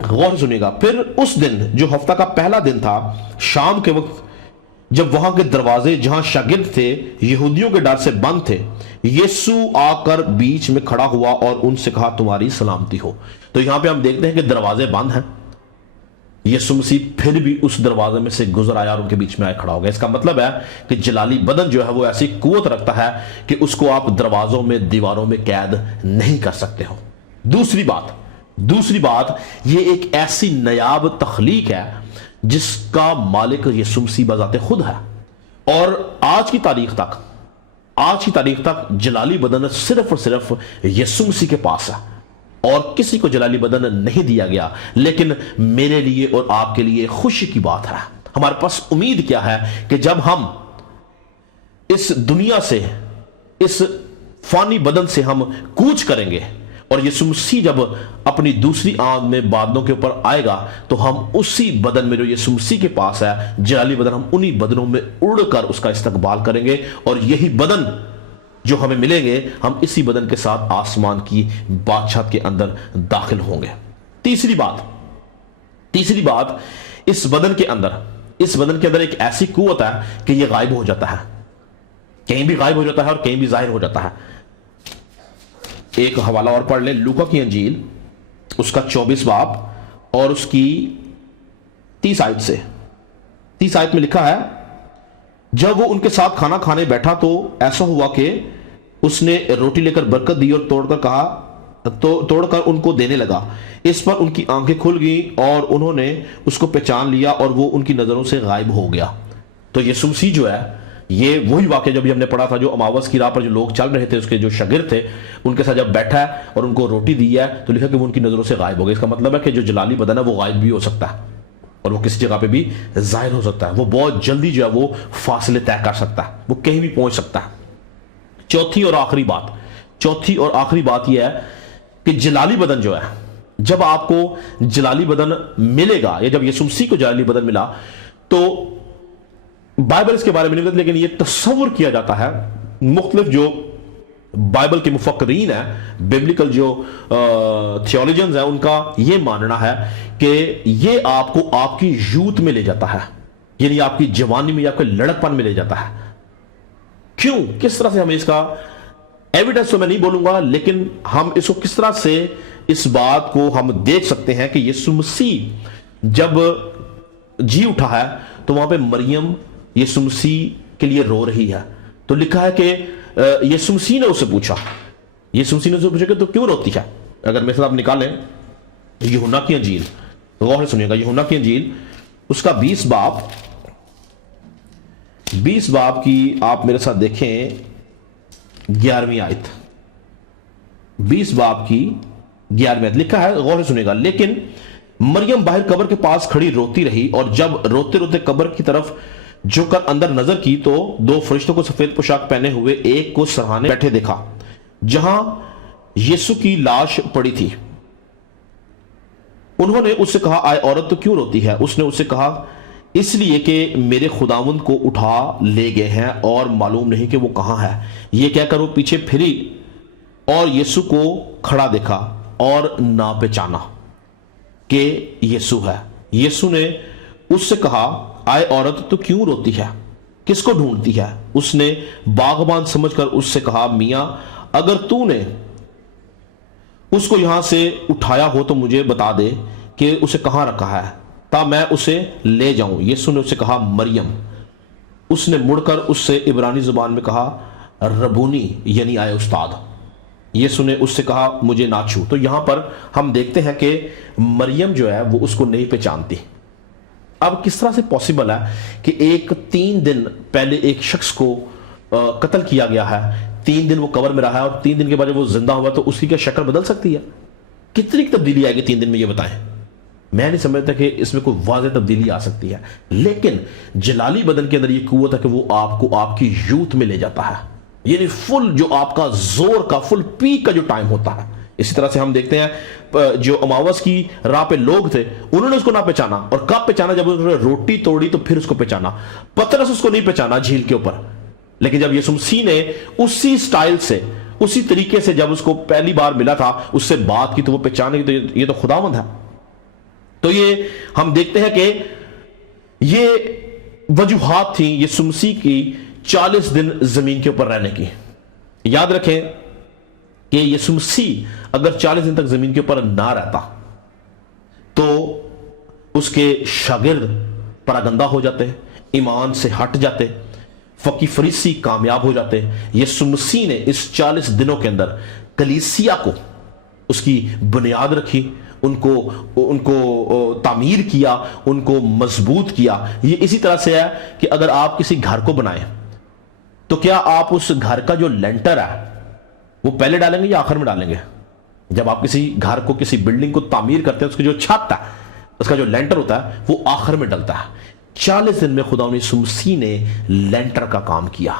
غور سے سنیے گا. پھر اس دن جو ہفتہ کا پہلا دن تھا, شام کے وقت, جب وہاں کے دروازے جہاں شاگرد تھے یہودیوں کے ڈر سے بند تھے, یسوع آ کر بیچ میں کھڑا ہوا اور ان سے کہا تمہاری سلامتی ہو. تو یہاں پہ ہم دیکھتے ہیں کہ دروازے بند ہیں, یسوع مسیح پھر بھی اس دروازے میں سے گزر آیا اور ان کے بیچ میں آئے کھڑا ہو گیا. اس کا مطلب ہے کہ جلالی بدن جو ہے وہ ایسی قوت رکھتا ہے کہ اس کو آپ دروازوں میں, دیواروں میں قید نہیں کر سکتے ہو. دوسری بات یہ ایک ایسی نایاب تخلیق ہے جس کا مالک یسوع مسیح بذات خود ہے, اور آج کی تاریخ تک جلالی بدن صرف اور صرف یسوع مسیح کے پاس ہے, اور کسی کو جلالی بدن نہیں دیا گیا. لیکن میرے لیے اور آپ کے لیے خوشی کی بات ہے, ہمارے پاس امید کیا ہے کہ جب ہم اس دنیا سے, اس فانی بدن سے ہم کوچ کریں گے اور یسوع مسیح جب اپنی دوسری آمد میں بادلوں کے اوپر آئے گا تو ہم اسی بدن میں جو یسوع مسیح کے پاس ہے جلالی بدن, ہم انہی بدنوں میں اڑ کر اس کا استقبال کریں گے, اور یہی بدن جو ہمیں ملیں گے ہم اسی بدن کے ساتھ آسمان کی بادشاہت کے اندر داخل ہوں گے. تیسری بات اس بدن کے اندر ایک ایسی قوت ہے کہ یہ غائب ہو جاتا ہے, کہیں بھی غائب ہو جاتا ہے اور کہیں بھی ظاہر ہو جاتا ہے. ایک حوالہ اور پڑھ لیں, لوکا کی انجیل اس کا 24 باب اور اس کی 30 آیت سے. 30 آیت میں لکھا ہے, جب وہ ان کے ساتھ کھانا کھانے بیٹھا تو ایسا ہوا کہ اس نے روٹی لے کر برکت دی اور توڑ کر ان کو دینے لگا. اس پر ان کی آنکھیں کھل گئیں اور انہوں نے اس کو پہچان لیا اور وہ ان کی نظروں سے غائب ہو گیا. تو یسوع مسیح جو ہے, یہ وہی واقعہ جو بھی ہم نے پڑھا تھا, جو اماوس کی راہ پر جو لوگ چل رہے تھے, اس کے جو شاگرد تھے, ان کے ساتھ جب بیٹھا ہے اور ان کو روٹی دی ہے تو لکھا کہ وہ ان کی نظروں سے غائب ہو گئے. اس کا مطلب ہے کہ جو جلالی بدن ہے وہ غائب بھی ہو سکتا ہے اور وہ کسی جگہ پہ بھی ظاہر ہو سکتا ہے. وہ بہت جلدی جو ہے وہ فاصلے طے کر سکتا ہے, وہ کہیں بھی پہنچ سکتا ہے. چوتھی اور آخری بات یہ ہے کہ جلالی بدن جو ہے, جب آپ کو جلالی بدن ملے گا یا جب یسوع مسیح کو جلالی بدن ملا تو بائبل اس کے بارے میں نہیں بتاتی, لیکن یہ تصور کیا جاتا ہے, مختلف جو بائبل کے مفکرین ہیں, بیبلیکل جو تھیولوجنز ہیں, ان کا یہ ماننا ہے کہ یہ آپ کو آپ کی یوت میں لے جاتا ہے, یعنی آپ کی جوانی میں یا آپ کے لڑکپن میں لے جاتا ہے. کیوں, کس طرح سے ہمیں اس کا ایویڈنس تو میں نہیں بولوں گا, لیکن ہم اس کو کس طرح سے اس بات کو ہم دیکھ سکتے ہیں کہ یسوع مسیح جب جی اٹھا ہے تو وہاں پہ مریم یسوع مسیح کے لیے رو رہی ہے. تو لکھا ہے کہ یسوع مسیح نے اسے پوچھا کہ تو کیوں روتی ہے. اگر میرے ساتھ آپ نکالیں یوحنا کی انجیل, غور سے سنیے گا, یوحنا کی انجیل اس کا 20 باب کی آپ میرے ساتھ دیکھیں 11वीं आयत, 20 बाब की 11वीं आयत लिखा है, गौर से सुनेगा। लेकिन मरियम बाहर कब्र के पास खड़ी रोती रही, और जब रोते रोते कब्र की तरफ झुककर अंदर नजर की तो 2 फरिश्तों को सफेद पोशाक पहने हुए एक को सरहाने बैठे देखा जहां यीशु की लाश पड़ी थी। उन्होंने उससे कहा, आए औरत, तो क्यों रोती है? उसने उससे कहा, इसलिए कि मेरे खुदावंद को उठा ले गए हैं और मालूम नहीं कि वो कहां है। ये कहकर वो पीछे फिरी और यीशु को खड़ा देखा और ना पहचाना कि यीशु है। यीशु ने उससे कहा, आए औरत, तो क्यों रोती है? किसको ढूंढती है? उसने बागबान समझकर उससे कहा, मियां, अगर तूने उसको यहां से उठाया हो तो मुझे बता दे कि उसे कहां रखा है, ता मैं उसे ले जाऊं। यीशु ने उससे कहा, मरियम। उसने मुड़कर उससे इब्रानी जुबान में कहा, रबूनी, यानी आए उस्ताद। यीशु ने उससे कहा, मुझे ना छू। तो यहां पर हम देखते हैं कि मरियम जो है वो उसको नहीं पहचानती। अब किस तरह से पॉसिबल है कि 3 दिन पहले एक शख्स को कत्ल किया गया है, 3 दिन वो कब्र में रहा है, और 3 दिन के बाद जब वो जिंदा हुआ तो उसकी क्या शक्ल बदल सकती है? कितनी तब्दीली आएगी 3 दिन में, ये बताएं। मैं नहीं समझता कि इसमें कोई वाज़ेह तब्दीली आ सकती है, लेकिन जलाली बदन के अंदर ये कुव्वत है कि वो आपको आपकी यूथ में ले जाता है, यानी फुल जो आपका जोर का, फुल पीक का जो टाइम होता है। इसी तरह से हम देखते हैं जो अमावस की राह पे लोग थे, उन्होंने उसको ना पहचाना, और कब पहचाना? जब उन्होंने रोटी तोड़ी तो फिर उसको पहचाना। पतरस उसको नहीं पहचाना झील के ऊपर, लेकिन जब यीशु मसीह ने उसी स्टाइल से, उसी तरीके से जब उसको पहली बार मिला था, उससे बात की, तो वो पहचाने की, तो ये तो खुदावंद है। तो ये हम देखते हैं कि ये वजूहात थी यीशु मसीह की 40 दिन जमीन के ऊपर रहने की। याद रखें कि यीशु मसीह अगर 40 दिन तक जमीन के ऊपर ना रहता तो उसके शागिर्द परागंदा हो जाते, ईमान से हट जाते, फकी फरीसी कामयाब हो जाते। यीशु मसीह ने इस 40 दिनों के अंदर कलीसिया को, उसकी बुनियाद रखी, उनको तामीर किया, उनको मजबूत किया। ये इसी तरह से है कि अगर आप किसी घर को बनाएं तो क्या आप उस घर का जो लेंटर है वो पहले डालेंगे या आखिर में डालेंगे? जब आप किसी घर को, किसी बिल्डिंग को तामीर करते हैं, उसकी जो छत है, उसका जो लेंटर होता है, वो आखिर में डलता है। 40 दिन में खुदा यीशु मसीह ने लेंटर का काम किया,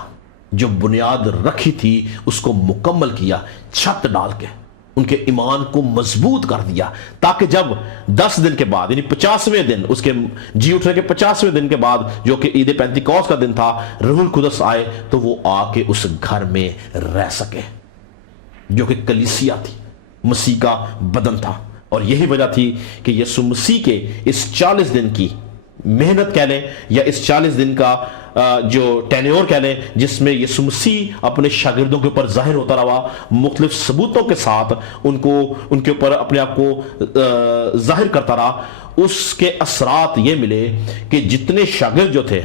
जो बुनियाद रखी थी उसको मुकम्मल किया, छत डाल के उनके ईमान को मजबूत कर दिया, ताकि जब 10 दिन के बाद, यानी 50वें दिन, उसके जी उठने के 50वें दिन के बाद, जो कि ईद पेंतिकोस्त का दिन था, रूहुल कुदस आए तो वो आके उस घर में रह सके, जो कि कलीसिया थी, मसीह का बदन था। और यही वजह थी कि यीशु मसीह के इस 40 दिन की मेहनत कह लें, या इस 40 दिन का जो टेन्योर कह लें, जिसमें यीशु मसीह अपने शागिर्दों के ऊपर जाहिर होता रहा, मुख्तलिफ सबूतों के साथ उनके ऊपर अपने आप को जाहिर करता रहा, उसके असरात ये मिले कि जितने शागिर्द जो थे,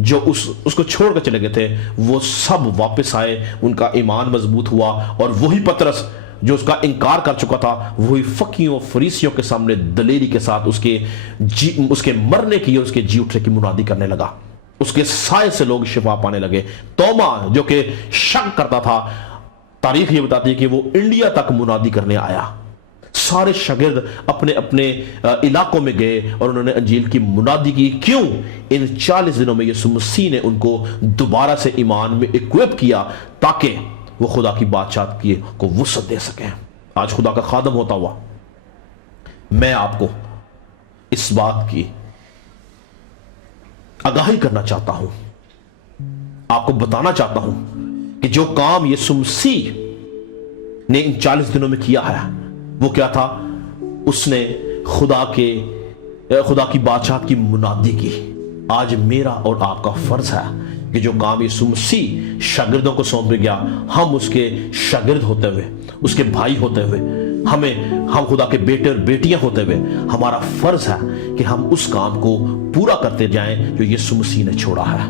जो उसको छोड़कर चले गए थे, वो सब वापस आए, उनका ईमान मजबूत हुआ। और वही पतरस जो उसका इनकार कर चुका था, वही फकीयों फरीसियों के सामने दलेरी के साथ उसके मरने की और उसके जी उठने की मुनादी करने लगा। उसके साय से लोग शिफा पाने लगे। तोमा जो कि शक करता था, तारीख ये बताती है कि वो इंडिया तक मुनादी करने आया। सारे शागिर्द अपने अपने इलाकों में गए और उन्होंने अंजील की मुनादी की। क्यों? इन 40 दिनों में यीशु मसीह ने उनको दोबारा से ईमान में इक्विप किया, ताकि वो खुदा की बादशाहत को वुसअत दे सकें। आज खुदा का खादम होता हुआ मैं आपको इस बात की आगाही करना चाहता हूं, आपको बताना चाहता हूं कि जो काम यीशु मसीह ने इन 40 दिनों में किया है वो क्या था? उसने खुदा की बादशाहत की मुनादी की। आज मेरा और आपका फर्ज है कि जो काम यीशु मसीह शागिर्दों को सौंप गया, हम उसके शागिर्द होते हुए, उसके भाई होते हुए, हम खुदा के बेटे और बेटियां होते हुए, हमारा फर्ज है कि हम उस काम को पूरा करते जाएं जो यीशु मसीह ने छोड़ा है।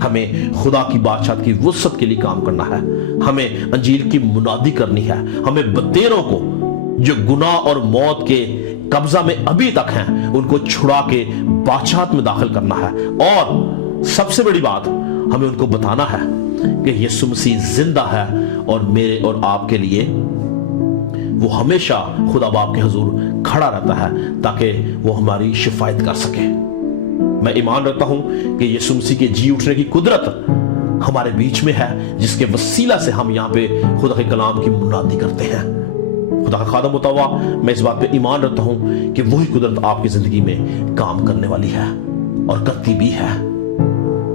हमें खुदा की बादशाहत की वुसअत के लिए काम करना है, हमें अंजील की मुनादी करनी है, हमें बतेरों को जो गुनाह और मौत के कब्जा में अभी तक हैं, उनको छुड़ा के बादशाहत में दाखिल करना है। और सबसे बड़ी बात, हमें उनको बताना है कि यीशु मसीह जिंदा है और मेरे और आपके लिए वो हमेशा खुदा बाप के हुजूर खड़ा रहता है ताकि वो हमारी शिफायत कर सके। मैं ईमान रखता हूं कि यीशु मसीह के जी उठने की कुदरत हमारे बीच में है, जिसके वसीला से हम यहाँ पे खुदा के कलाम की मुनादी करते हैं। खुदा का खादम होता हुआ मैं इस बात पे ईमान रखता हूं कि वही कुदरत आपकी जिंदगी में काम करने वाली है और करती भी है।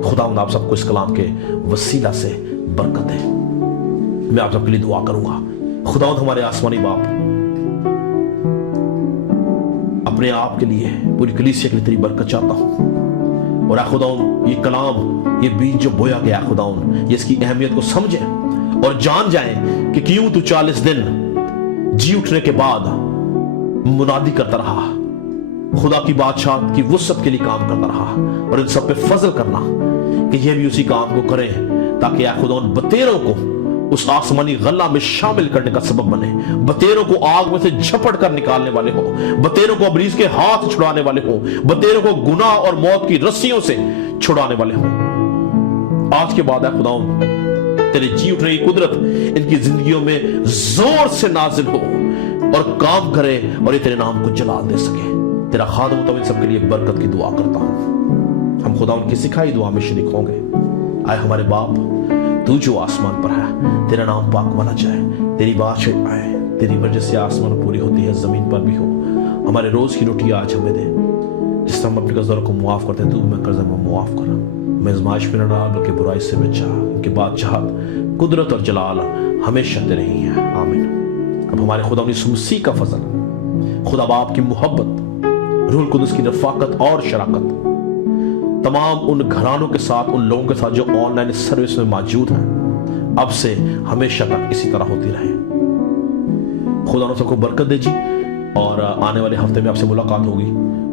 खुदा आप सबको इस कलाम के वसीला से बरकत दे। मैं आप सबके लिए दुआ करूंगा। खुदा हमारे आसमानी बाप, अपने आप के लिए पूरी कलीसिया के लिए तेरी बरकत चाहता हूं और खुदा ये कलाम, ये बीज जो बोया गया खुदा ये इसकी अहमियत को समझे और जान जाए कि क्यों तू 40 दिन जी उठने के बाद मुनादी करता रहा, खुदा की बादशाह की वुसअत के लिए काम करता रहा और इन सब पे फजल करना कि ये भी उसी काम को करें ताकि खुदा उन बतेरों को उस आसमानी गल्ला में शामिल करने का सबब बने, बतेरों को आग में से झपट कर निकालने वाले हो, बतेरों को अबलीस के हाथ छुड़ाने वाले हो, बतेरों को गुनाह और मौत की रस्सियों से छुड़ाने वाले हो। आज के बाद है खुदा तेरे जी उठने की कुदरत इनकी जिंदगियों में जोर से नाजिल हो और काम करे और ये तेरे नाम को जलाल दे सके। तेरा खादम तो इन सबके लिए बरकत की दुआ करता हूं। हम खुदा उनकी सिखाई दुआ में शरीक होंगे। आए हमारे बाप, तू जो आसमान पर है, तेरा नाम पाक माना जाए, तेरी बादशाही आए, तेरी वजह से आसमान पूरी होती है, जमीन पर भी हो। हमारे रोज की रोटी आज हमें दे, जिस तरह हम अपने कर्जदारों को मुआफ करते हैं, तू मैं कर्ज में मुआफ कर। मैं आजमाइश में न डाल बल्कि बुराई से बचा। उनके बादशाहत, कुदरत और जलाल हमेशा तेरे ही है। आमीन। अब हमारे खुदा यीशु मसीह का फजल, खुदा बाप की मोहब्बत, रूह कुदस की रफाकत और शराकत तमाम उन घरानों के साथ, उन लोगों के साथ जो ऑनलाइन सर्विस में मौजूद हैं, अब से हमेशा तक इसी तरह होती रहे। खुदा ने सबको बरकत दे जी और आने वाले हफ्ते में आपसे मुलाकात होगी।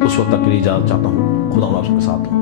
उस वक्त तक के लिए इजाजत चाहता हूँ। खुदा आप सबके साथ हो।